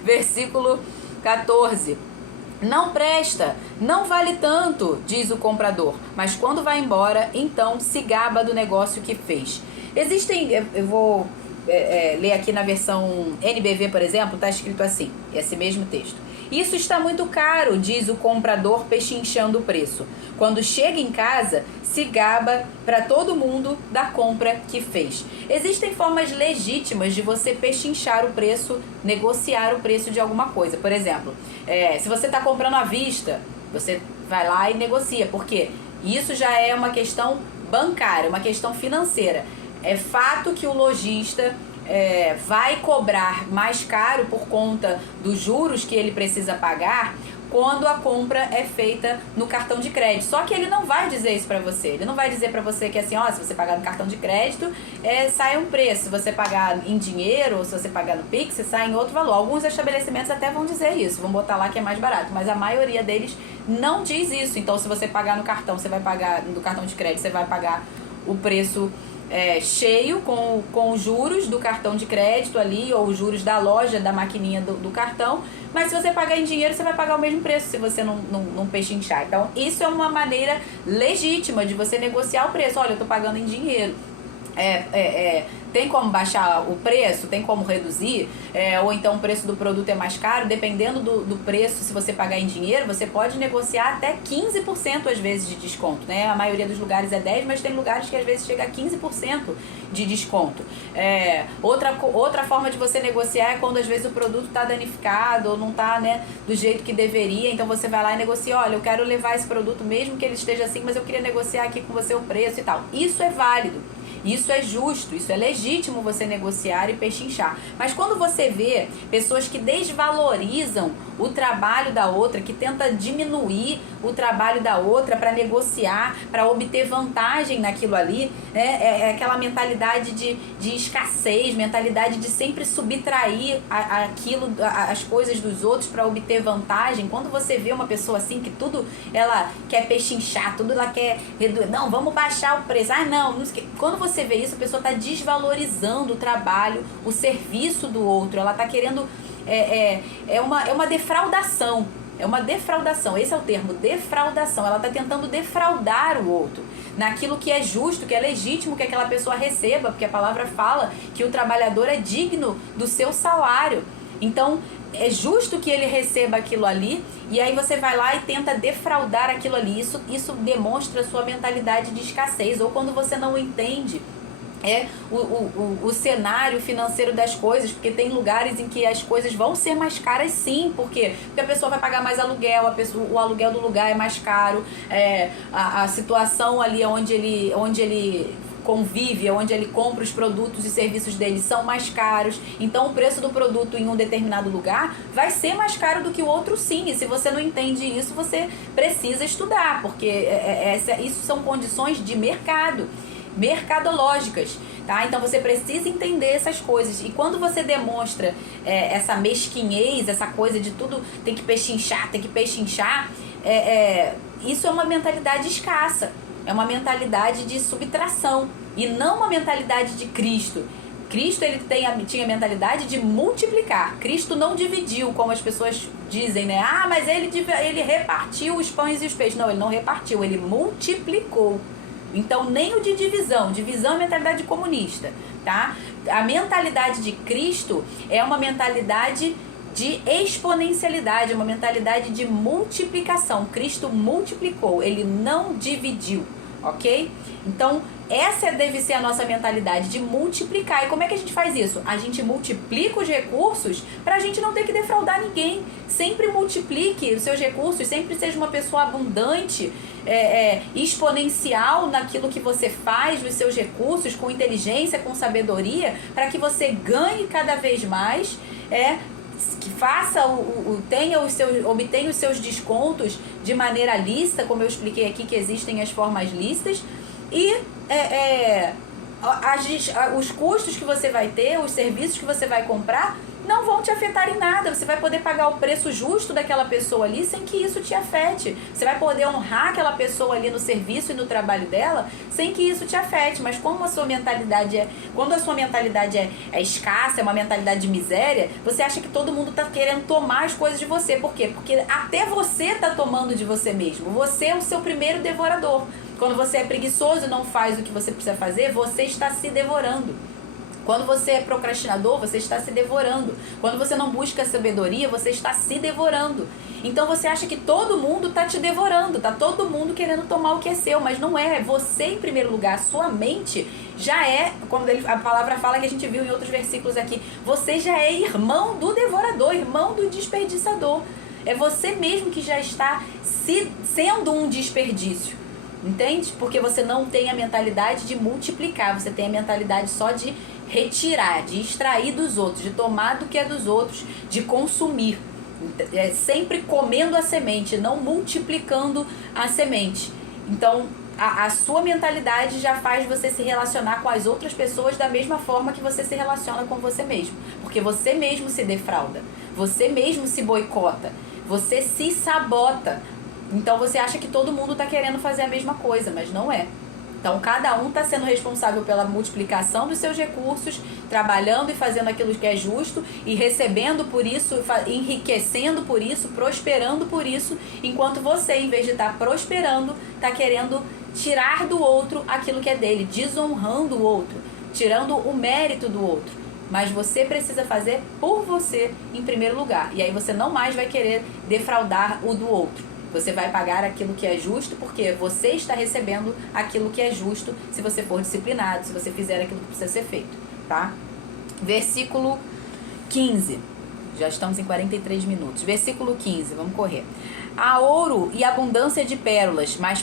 Versículo 14. Não presta, não vale tanto, diz o comprador, mas quando vai embora, então se gaba do negócio que fez. Existem, eu vou ler aqui na versão NBV, por exemplo, está escrito assim, esse mesmo texto. Isso está muito caro, diz o comprador pechinchando o preço. Quando chega em casa, se gaba para todo mundo da compra que fez. Existem formas legítimas de você pechinchar o preço, negociar o preço de alguma coisa. Por exemplo, se você está comprando à vista, você vai lá e negocia, porque isso já é uma questão bancária, uma questão financeira. É fato que o lojista vai cobrar mais caro por conta dos juros que ele precisa pagar quando a compra é feita no cartão de crédito. Só que ele não vai dizer isso pra você. Ele não vai dizer pra você que assim, se você pagar no cartão de crédito, sai um preço. Se você pagar em dinheiro ou se você pagar no Pix, sai em outro valor. Alguns estabelecimentos até vão dizer isso, vão botar lá que é mais barato, mas a maioria deles não diz isso. Então, se você pagar no cartão, você vai pagar no cartão de crédito, você vai pagar o preço cheio com os juros do cartão de crédito ali, ou os juros da loja, da maquininha do cartão. Mas se você pagar em dinheiro, você vai pagar o mesmo preço se você não pechinchar. Então, isso é uma maneira legítima de você negociar o preço. Olha, eu tô pagando em dinheiro. Tem como baixar o preço, tem como reduzir, ou então o preço do produto é mais caro, dependendo do preço, se você pagar em dinheiro, você pode negociar até 15% às vezes de desconto, né? A maioria dos lugares é 10%, mas tem lugares que às vezes chega a 15% de desconto. Outra forma de você negociar é quando às vezes o produto está danificado ou não está, né, do jeito que deveria, então você vai lá e negocia, olha, eu quero levar esse produto mesmo que ele esteja assim, mas eu queria negociar aqui com você o preço e tal. Isso é válido. Isso é justo, isso é legítimo você negociar e pechinchar. Mas quando você vê pessoas que desvalorizam o trabalho da outra, que tenta diminuir o trabalho da outra para negociar, para obter vantagem naquilo ali, é aquela mentalidade de escassez, mentalidade de sempre subtrair as coisas dos outros para obter vantagem. Quando você vê uma pessoa assim, que tudo ela quer pechinchar, tudo ela quer reduzir, não, vamos baixar o preço, não. Quando você vê isso, a pessoa está desvalorizando o trabalho, o serviço do outro, ela está querendo, é uma defraudação, É uma defraudação, esse é o termo, defraudação. Ela está tentando defraudar o outro naquilo que é justo, que é legítimo que aquela pessoa receba, porque a palavra fala que o trabalhador é digno do seu salário. Então, é justo que ele receba aquilo ali, e aí você vai lá e tenta defraudar aquilo ali. Isso demonstra a sua mentalidade de escassez, ou quando você não entende o cenário financeiro das coisas, porque tem lugares em que as coisas vão ser mais caras, sim. Por quê? Porque a pessoa vai pagar mais aluguel, o aluguel do lugar é mais caro, a situação ali onde ele convive, onde ele compra os produtos e serviços dele são mais caros, então o preço do produto em um determinado lugar vai ser mais caro do que o outro, sim. E se você não entende isso, você precisa estudar, porque isso são condições de mercado, mercadológicas, tá? Então você precisa entender essas coisas. E quando você demonstra essa mesquinhez, essa coisa de tudo tem que pechinchar, isso é uma mentalidade escassa, é uma mentalidade de subtração e não uma mentalidade de Cristo. Cristo, ele tinha a mentalidade de multiplicar. Cristo não dividiu, como as pessoas dizem, né? Ah, mas ele repartiu os pães e os peixes. Não, ele não repartiu, ele multiplicou. Então, nem o de divisão. Divisão é mentalidade comunista, tá? A mentalidade de Cristo é uma mentalidade de exponencialidade, uma mentalidade de multiplicação. Cristo multiplicou, ele não dividiu, ok? Então, essa deve ser a nossa mentalidade, de multiplicar. E como é que a gente faz isso? A gente multiplica os recursos para a gente não ter que defraudar ninguém. Sempre multiplique os seus recursos, sempre seja uma pessoa abundante, exponencial naquilo que você faz, nos seus recursos, com inteligência, com sabedoria, para que você ganhe cada vez mais, que faça obtenha os seus descontos de maneira lícita, como eu expliquei aqui que existem as formas lícitas, e os custos que você vai ter, os serviços que você vai comprar, não vão te afetar em nada. Você vai poder pagar o preço justo daquela pessoa ali sem que isso te afete. Você vai poder honrar aquela pessoa ali no serviço e no trabalho dela sem que isso te afete. Mas quando a sua mentalidade é escassa, é uma mentalidade de miséria, você acha que todo mundo está querendo tomar as coisas de você. Por quê? Porque até você está tomando de você mesmo. Você é o seu primeiro devorador. Quando você é preguiçoso e não faz o que você precisa fazer, você está se devorando. Quando você é procrastinador, você está se devorando. Quando você não busca sabedoria, você está se devorando. Então você acha que todo mundo está te devorando, está todo mundo querendo tomar o que é seu, mas não é. Você em primeiro lugar, sua mente já é, como a palavra fala que a gente viu em outros versículos aqui, você já é irmão do devorador, irmão do desperdiçador. É você mesmo que já está sendo um desperdício. Entende? Porque você não tem a mentalidade de multiplicar, você tem a mentalidade só de retirar, de extrair dos outros, de tomar do que é dos outros, de consumir. Sempre comendo a semente, não multiplicando a semente. Então, a sua mentalidade já faz você se relacionar com as outras pessoas da mesma forma que você se relaciona com você mesmo. Porque você mesmo se defrauda, você mesmo se boicota, você se sabota. Então você acha que todo mundo está querendo fazer a mesma coisa, mas não é. Então cada um está sendo responsável pela multiplicação dos seus recursos, trabalhando e fazendo aquilo que é justo e recebendo por isso, enriquecendo por isso, prosperando por isso, enquanto você, em vez de estar prosperando, está querendo tirar do outro aquilo que é dele, desonrando o outro, tirando o mérito do outro. Mas você precisa fazer por você em primeiro lugar. E aí você não mais vai querer defraudar o do outro. Você vai pagar aquilo que é justo, porque você está recebendo aquilo que é justo se você for disciplinado, se você fizer aquilo que precisa ser feito, tá? Versículo 15. Já estamos em 43 minutos. Versículo 15, vamos correr. Há ouro e abundância de pérolas, mas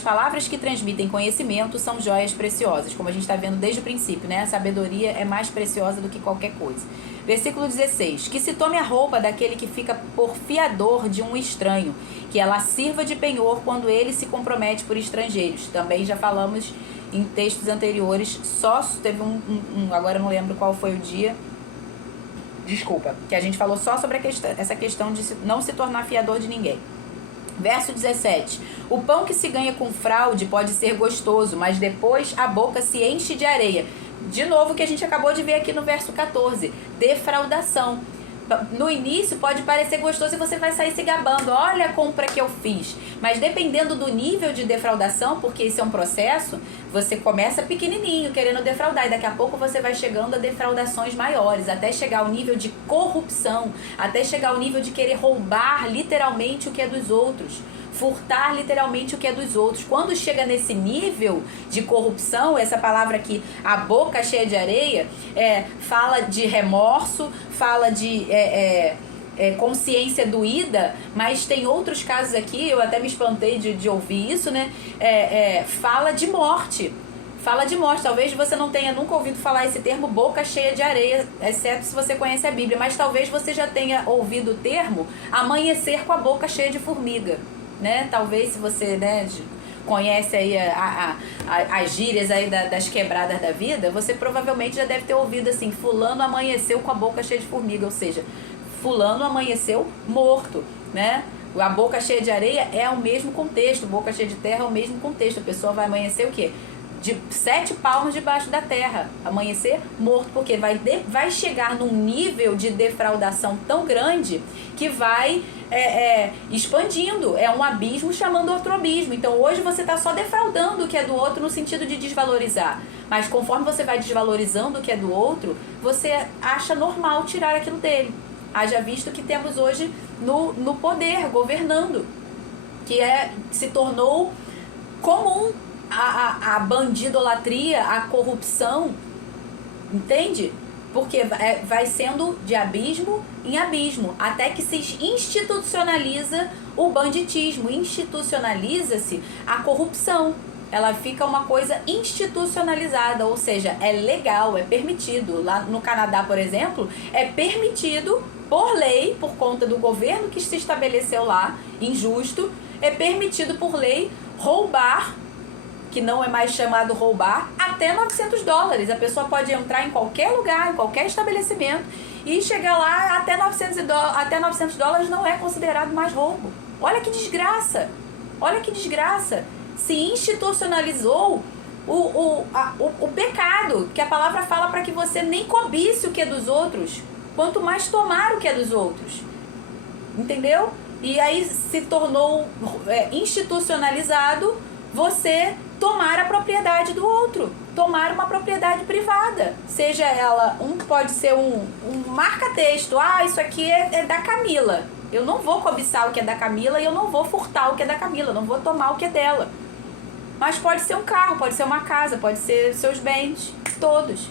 palavras que transmitem conhecimento são joias preciosas, como a gente está vendo desde o princípio, né? A sabedoria é mais preciosa do que qualquer coisa. Versículo 16. Que se tome a roupa daquele que fica por fiador de um estranho, que ela sirva de penhor quando ele se compromete por estrangeiros. Também já falamos em textos anteriores, só teve agora eu não lembro qual foi o dia, desculpa, que a gente falou só sobre essa questão de não se tornar fiador de ninguém. Verso 17. O pão que se ganha com fraude pode ser gostoso, mas depois a boca se enche de areia. De novo, que a gente acabou de ver aqui no verso 14. Defraudação. no início pode parecer gostoso e você vai sair se gabando. Olha a compra que eu fiz. Mas dependendo do nível de defraudação, porque esse é um processo, você começa pequenininho, querendo defraudar. E daqui a pouco você vai chegando a defraudações maiores, até chegar ao nível de corrupção, até chegar ao nível de querer roubar literalmente o que é dos outros. Furtar literalmente o que é dos outros. Quando chega nesse nível de corrupção, essa palavra aqui, a boca cheia de areia, fala de remorso, fala de consciência doída, mas tem outros casos aqui, eu até me espantei de ouvir isso, né? Fala de morte. Fala de morte. Talvez você não tenha nunca ouvido falar esse termo boca cheia de areia, exceto se você conhece a Bíblia, mas talvez você já tenha ouvido o termo amanhecer com a boca cheia de formiga. Né? Talvez se você, né, conhece aí as gírias aí das quebradas da vida, você provavelmente já deve ter ouvido assim: fulano amanheceu com a boca cheia de formiga, ou seja, fulano amanheceu morto, né? A boca cheia de areia é o mesmo contexto, boca cheia de terra é o mesmo contexto. A pessoa vai amanhecer o quê? De 7 palmos debaixo da terra, amanhecer morto, porque vai chegar num nível de defraudação tão grande que vai expandindo, é um abismo chamando outro abismo. Então hoje você está só defraudando o que é do outro no sentido de desvalorizar, mas conforme você vai desvalorizando o que é do outro, você acha normal tirar aquilo dele. Haja visto que temos hoje no poder, governando, que se tornou comum a bandidolatria, a corrupção, entende? Porque vai sendo de abismo em abismo, até que se institucionaliza o banditismo, institucionaliza-se a corrupção. Ela fica uma coisa institucionalizada, ou seja, é legal, é permitido. Lá no Canadá, por exemplo, é permitido por lei, por conta do governo que se estabeleceu lá, injusto, é permitido por lei roubar, que não é mais chamado roubar, até $900. A pessoa pode entrar em qualquer lugar, em qualquer estabelecimento e chegar lá, até $900 não é considerado mais roubo. Olha que desgraça! Olha que desgraça! Se institucionalizou o pecado, que a palavra fala para que você nem cobice o que é dos outros, quanto mais tomar o que é dos outros. Entendeu? E aí se tornou institucionalizado você tomar a propriedade do outro, tomar uma propriedade privada, seja ela, pode ser um marca-texto, isso aqui é da Camila, eu não vou cobiçar o que é da Camila e eu não vou furtar o que é da Camila, não vou tomar o que é dela, mas pode ser um carro, pode ser uma casa, pode ser seus bens, todos,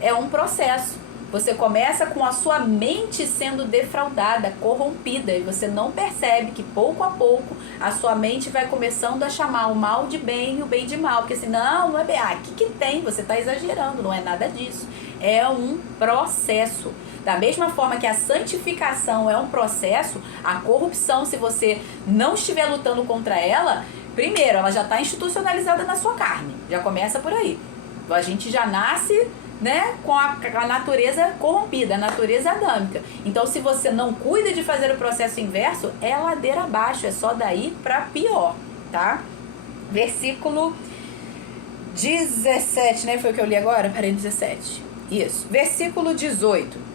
é um processo. Você começa com a sua mente sendo defraudada, corrompida, e você não percebe que pouco a pouco a sua mente vai começando a chamar o mal de bem e o bem de mal. Porque assim, não é bem, que tem? Você está exagerando, não é nada disso. É um processo. Da mesma forma que a santificação é um processo, a corrupção, se você não estiver lutando contra ela, primeiro, ela já está institucionalizada na sua carne. Já começa por aí. A gente já nasce, né, com a natureza corrompida, a natureza adâmica. Então, se você não cuida de fazer o processo inverso, é ladeira abaixo, é só daí para pior, tá? Versículo 17, né? Foi o que eu li agora? Parei no 17. Isso. Versículo 18.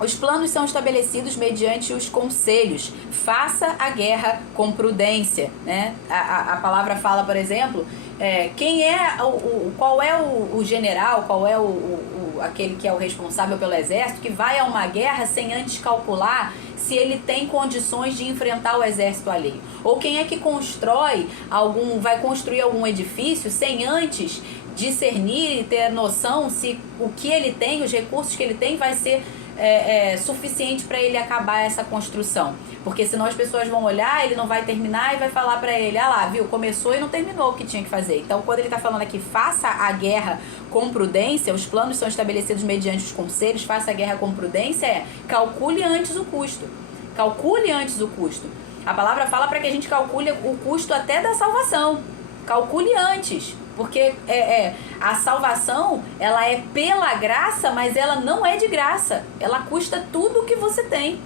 Os planos são estabelecidos mediante os conselhos. Faça a guerra com prudência, né? A palavra fala, por exemplo, qual é o general, qual é aquele que é o responsável pelo exército, que vai a uma guerra sem antes calcular se ele tem condições de enfrentar o exército alheio. Ou quem é que vai construir algum edifício sem antes discernir e ter noção se o que ele tem, os recursos que ele tem, vai ser suficiente para ele acabar essa construção. Porque senão as pessoas vão olhar, ele não vai terminar e vai falar para ele, lá, viu, começou e não terminou o que tinha que fazer. Então, quando ele está falando aqui, faça a guerra com prudência, os planos são estabelecidos mediante os conselhos, faça a guerra com prudência, calcule antes o custo. Calcule antes o custo. A palavra fala para que a gente calcule o custo até da salvação. Calcule antes. Porque a salvação, ela é pela graça, mas ela não é de graça. Ela custa tudo que você tem.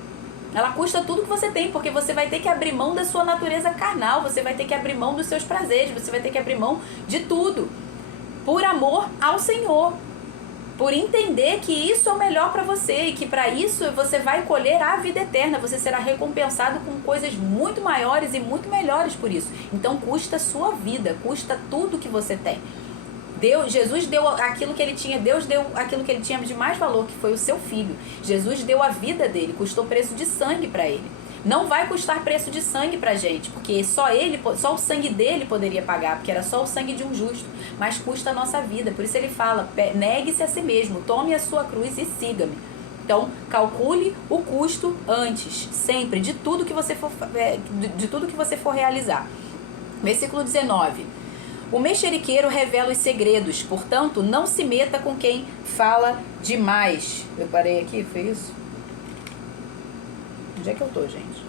Ela custa tudo que você tem, porque você vai ter que abrir mão da sua natureza carnal, você vai ter que abrir mão dos seus prazeres, você vai ter que abrir mão de tudo, por amor ao Senhor. por entender que isso é o melhor para você e que para isso você vai colher a vida eterna, você será recompensado com coisas muito maiores e muito melhores por isso. Então custa a sua vida, custa tudo que você tem. Jesus deu aquilo que ele tinha, Deus deu aquilo que ele tinha de mais valor, que foi o seu filho. Jesus deu a vida dele, custou preço de sangue para ele. Não vai custar preço de sangue pra gente, porque só o sangue dele poderia pagar, porque era só o sangue de um justo, mas custa a nossa vida. Por isso ele fala, negue-se a si mesmo, tome a sua cruz e siga-me. Então, calcule o custo antes, sempre, de tudo que você for realizar. Versículo 19. O mexeriqueiro revela os segredos, portanto, não se meta com quem fala demais. Eu parei aqui, foi isso? Onde é que eu tô, gente?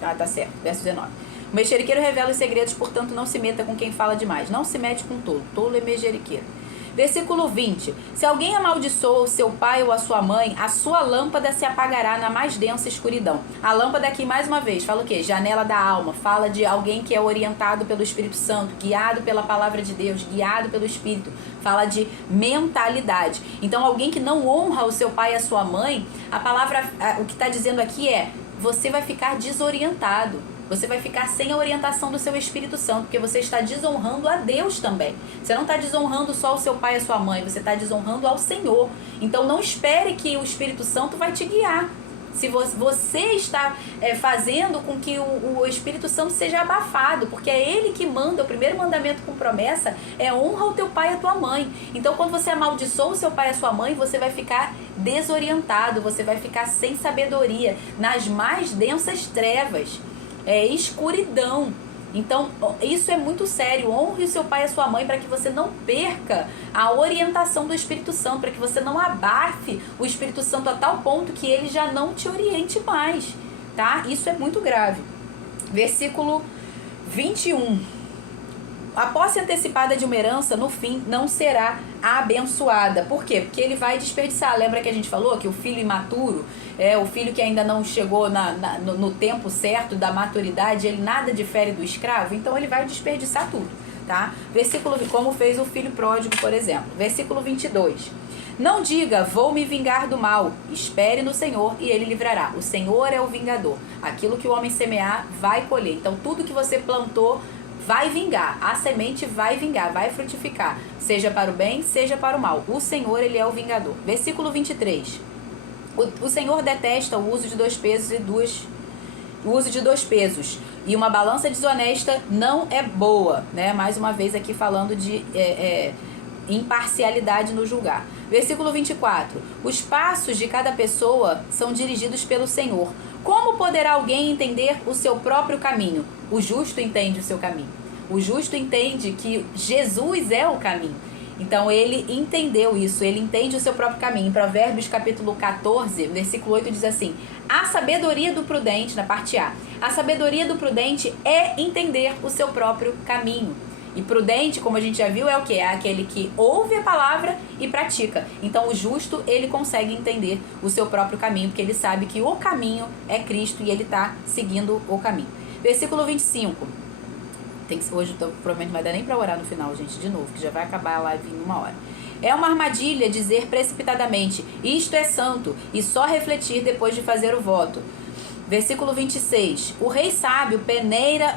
Ah, tá certo. Verso 19. O mexeriqueiro revela os segredos, portanto, não se meta com quem fala demais. Não se mete com tolo. Tolo é mexeriqueiro. Versículo 20. Se alguém amaldiçoa o seu pai ou a sua mãe, a sua lâmpada se apagará na mais densa escuridão. A lâmpada aqui, mais uma vez, fala o quê? Janela da alma. Fala de alguém que é orientado pelo Espírito Santo, guiado pela palavra de Deus, guiado pelo Espírito. Fala de mentalidade. Então, alguém que não honra o seu pai e a sua mãe, a palavra, o que está dizendo aqui é, você vai ficar desorientado. Você vai ficar sem a orientação do seu Espírito Santo, porque você está desonrando a Deus também. Você não está desonrando só o seu pai e a sua mãe, você está desonrando ao Senhor. Então não espere que o Espírito Santo vai te guiar. Se você está fazendo com que o Espírito Santo seja abafado, porque é ele que manda, o primeiro mandamento com promessa é honra o teu pai e a tua mãe. Então quando você amaldiçoa o seu pai e a sua mãe, você vai ficar desorientado, você vai ficar sem sabedoria, nas mais densas trevas. Escuridão. Então isso é muito sério. Honre o seu pai e a sua mãe para que você não perca a orientação do Espírito Santo, para que você não abafe o Espírito Santo a tal ponto que ele já não te oriente mais, tá? Isso é muito grave. Versículo 21. A posse antecipada de uma herança, no fim, não será abençoada. Por quê? Porque ele vai desperdiçar. Lembra que a gente falou que o filho imaturo, o filho que ainda não chegou no tempo certo da maturidade, ele nada difere do escravo, então ele vai desperdiçar tudo, tá? Versículo, como fez o filho pródigo, por exemplo. Versículo 22. Não diga, vou me vingar do mal. Espere no Senhor e ele livrará. O Senhor é o vingador. Aquilo que o homem semear, vai colher. Então tudo que você plantou, vai vingar, a semente vai vingar, vai frutificar, seja para o bem, seja para o mal. O Senhor, ele é o vingador. Versículo 23. O Senhor detesta o uso de dois pesos e uma balança desonesta não é boa, né? Mais uma vez aqui falando de imparcialidade no julgar. Versículo 24. Os passos de cada pessoa são dirigidos pelo Senhor. Como poderá alguém entender o seu próprio caminho? O justo entende o seu caminho. O justo entende que Jesus é o caminho. Então ele entendeu isso, ele entende o seu próprio caminho. Em Provérbios capítulo 14, versículo 8 diz assim: a sabedoria do prudente, na parte A, a sabedoria do prudente é entender o seu próprio caminho. E prudente, como a gente já viu, é o quê? É aquele que ouve a palavra e pratica. Então o justo, ele consegue entender o seu próprio caminho, porque ele sabe que o caminho é Cristo e ele está seguindo o caminho. Versículo 25. Hoje provavelmente não vai dar nem para orar no final, gente, de novo, que já vai acabar a live em 1 hora. É uma armadilha dizer precipitadamente, isto é santo, e só refletir depois de fazer o voto. Versículo 26. O rei sábio peneira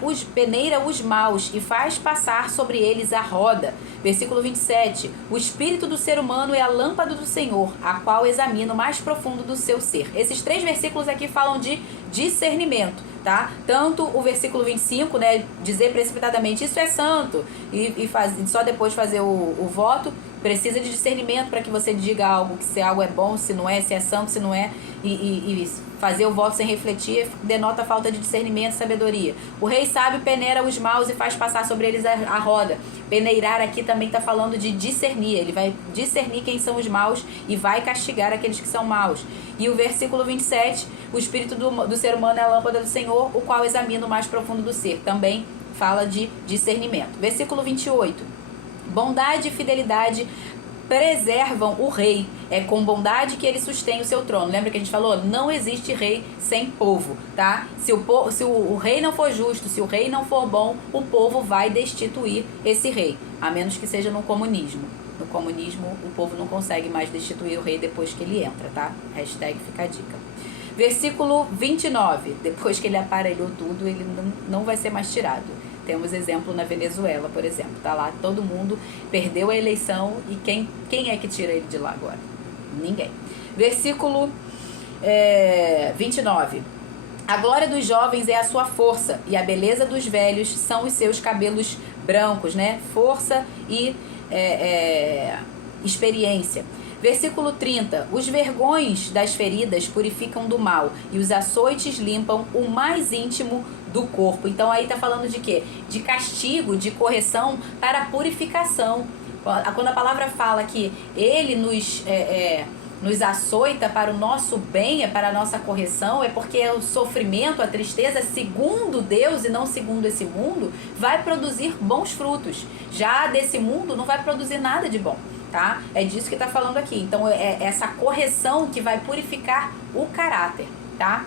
os maus e faz passar sobre eles a roda. Versículo 27. O espírito do ser humano é a lâmpada do Senhor, a qual examina o mais profundo do seu ser. Esses 3 versículos aqui falam de discernimento, tá? Tanto o versículo 25, né, dizer precipitadamente, isso é santo, e só depois fazer o voto, precisa de discernimento para que você diga algo, que se algo é bom, se não é, se é santo, se não é, e fazer o voto sem refletir denota falta de discernimento e sabedoria. O rei sábio peneira os maus e faz passar sobre eles a roda. Peneirar aqui também está falando de discernir. Ele vai discernir quem são os maus e vai castigar aqueles que são maus. E o versículo 27, o espírito do ser humano é a lâmpada do Senhor, o qual examina o mais profundo do ser. Também fala de discernimento. Versículo 28. Bondade e fidelidade preservam o rei. É com bondade que ele sustém o seu trono. Lembra que a gente falou? Não existe rei sem povo, tá? Se o rei não for justo, se o rei não for bom, o povo vai destituir esse rei, a menos que seja no comunismo. No comunismo, o povo não consegue mais destituir o rei depois que ele entra, tá? Hashtag fica a dica. Versículo 29. Depois que ele aparelhou tudo, ele não vai ser mais tirado. Temos exemplo na Venezuela, por exemplo. Tá lá, todo mundo perdeu a eleição e quem é que tira ele de lá agora? Ninguém. Versículo 29. A glória dos jovens é a sua força, e a beleza dos velhos são os seus cabelos brancos, né? Força e experiência. Versículo 30. Os vergões das feridas purificam do mal, e os açoites limpam o mais íntimo do corpo. Então aí tá falando de quê? De castigo, de correção para a purificação. Quando a palavra fala que ele nos açoita para o nosso bem, para a nossa correção, é porque o sofrimento, a tristeza, segundo Deus e não segundo esse mundo, vai produzir bons frutos. Já desse mundo não vai produzir nada de bom, tá? É disso que está falando aqui. Então é essa correção que vai purificar o caráter, tá?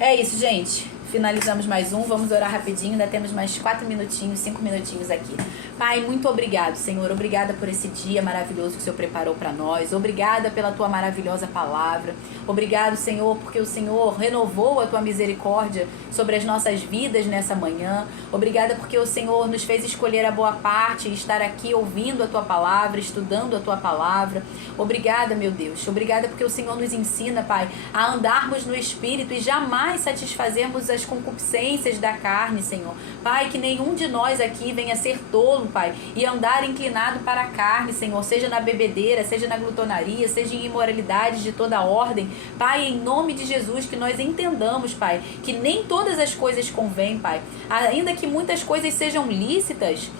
É isso, gente. Finalizamos mais um, vamos orar rapidinho, ainda temos mais 4 minutinhos, 5 minutinhos aqui. Pai, muito obrigado, Senhor, obrigada por esse dia maravilhoso que o Senhor preparou para nós, obrigada pela tua maravilhosa palavra, obrigado, Senhor, porque o Senhor renovou a tua misericórdia sobre as nossas vidas nessa manhã, obrigada porque o Senhor nos fez escolher a boa parte e estar aqui ouvindo a tua palavra, estudando a tua palavra, obrigada, meu Deus, obrigada porque o Senhor nos ensina, Pai, a andarmos no Espírito e jamais satisfazermos as concupiscências da carne, Senhor. Pai, que nenhum de nós aqui venha a ser tolo, Pai, e andar inclinado para a carne, Senhor, seja na bebedeira, seja na glutonaria, seja em imoralidades de toda ordem. Pai, em nome de Jesus, que nós entendamos, Pai, que nem todas as coisas convêm, Pai. Ainda que muitas coisas sejam lícitas,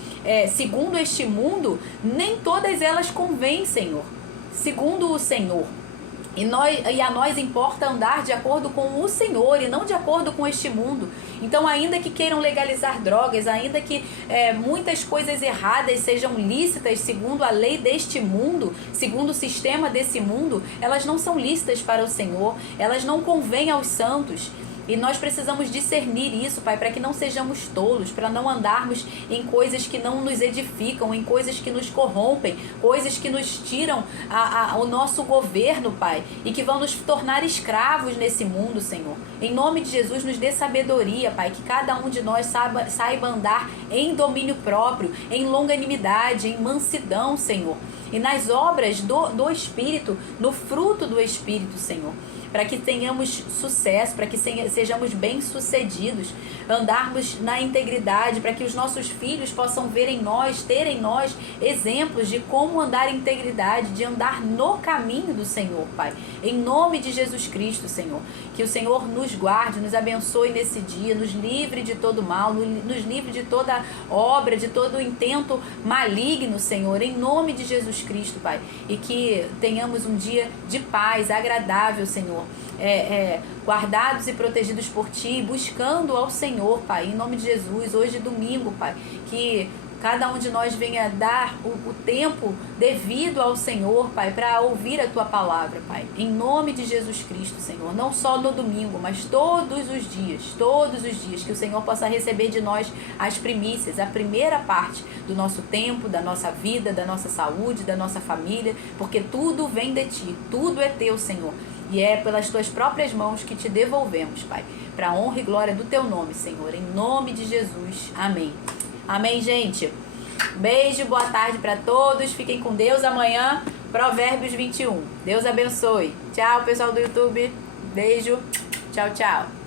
segundo este mundo, nem todas elas convêm, Senhor, segundo o Senhor. E a nós importa andar de acordo com o Senhor e não de acordo com este mundo. Então, ainda que queiram legalizar drogas, ainda que muitas coisas erradas sejam lícitas segundo a lei deste mundo, segundo o sistema desse mundo, elas não são lícitas para o Senhor, elas não convêm aos santos. E nós precisamos discernir isso, Pai, para que não sejamos tolos, para não andarmos em coisas que não nos edificam, em coisas que nos corrompem, coisas que nos tiram o nosso governo, Pai, e que vão nos tornar escravos nesse mundo, Senhor. Em nome de Jesus, nos dê sabedoria, Pai, que cada um de nós saiba andar em domínio próprio, em longanimidade, em mansidão, Senhor. E nas obras do Espírito, no fruto do Espírito, Senhor. Para que tenhamos sucesso, para que sejamos bem-sucedidos, andarmos na integridade, para que os nossos filhos possam ver em nós, ter em nós exemplos de como andar em integridade, de andar no caminho do Senhor, Pai. Em nome de Jesus Cristo, Senhor, que o Senhor nos guarde, nos abençoe nesse dia, nos livre de todo mal, nos livre de toda obra, de todo intento maligno, Senhor, em nome de Jesus Cristo, Pai. E que tenhamos um dia de paz, agradável, Senhor. Guardados e protegidos por Ti, buscando ao Senhor, Pai, em nome de Jesus, hoje domingo, Pai, que cada um de nós venha dar o tempo devido ao Senhor, Pai, para ouvir a Tua palavra, Pai, em nome de Jesus Cristo, Senhor, não só no domingo, mas todos os dias, que o Senhor possa receber de nós as primícias, a primeira parte do nosso tempo, da nossa vida, da nossa saúde, da nossa família, porque tudo vem de Ti, tudo é Teu, Senhor. E é pelas Tuas próprias mãos que Te devolvemos, Pai, para a honra e glória do Teu nome, Senhor, em nome de Jesus. Amém. Amém, gente. Beijo, boa tarde para todos. Fiquem com Deus. Amanhã, Provérbios 21. Deus abençoe. Tchau, pessoal do YouTube. Beijo. Tchau, tchau.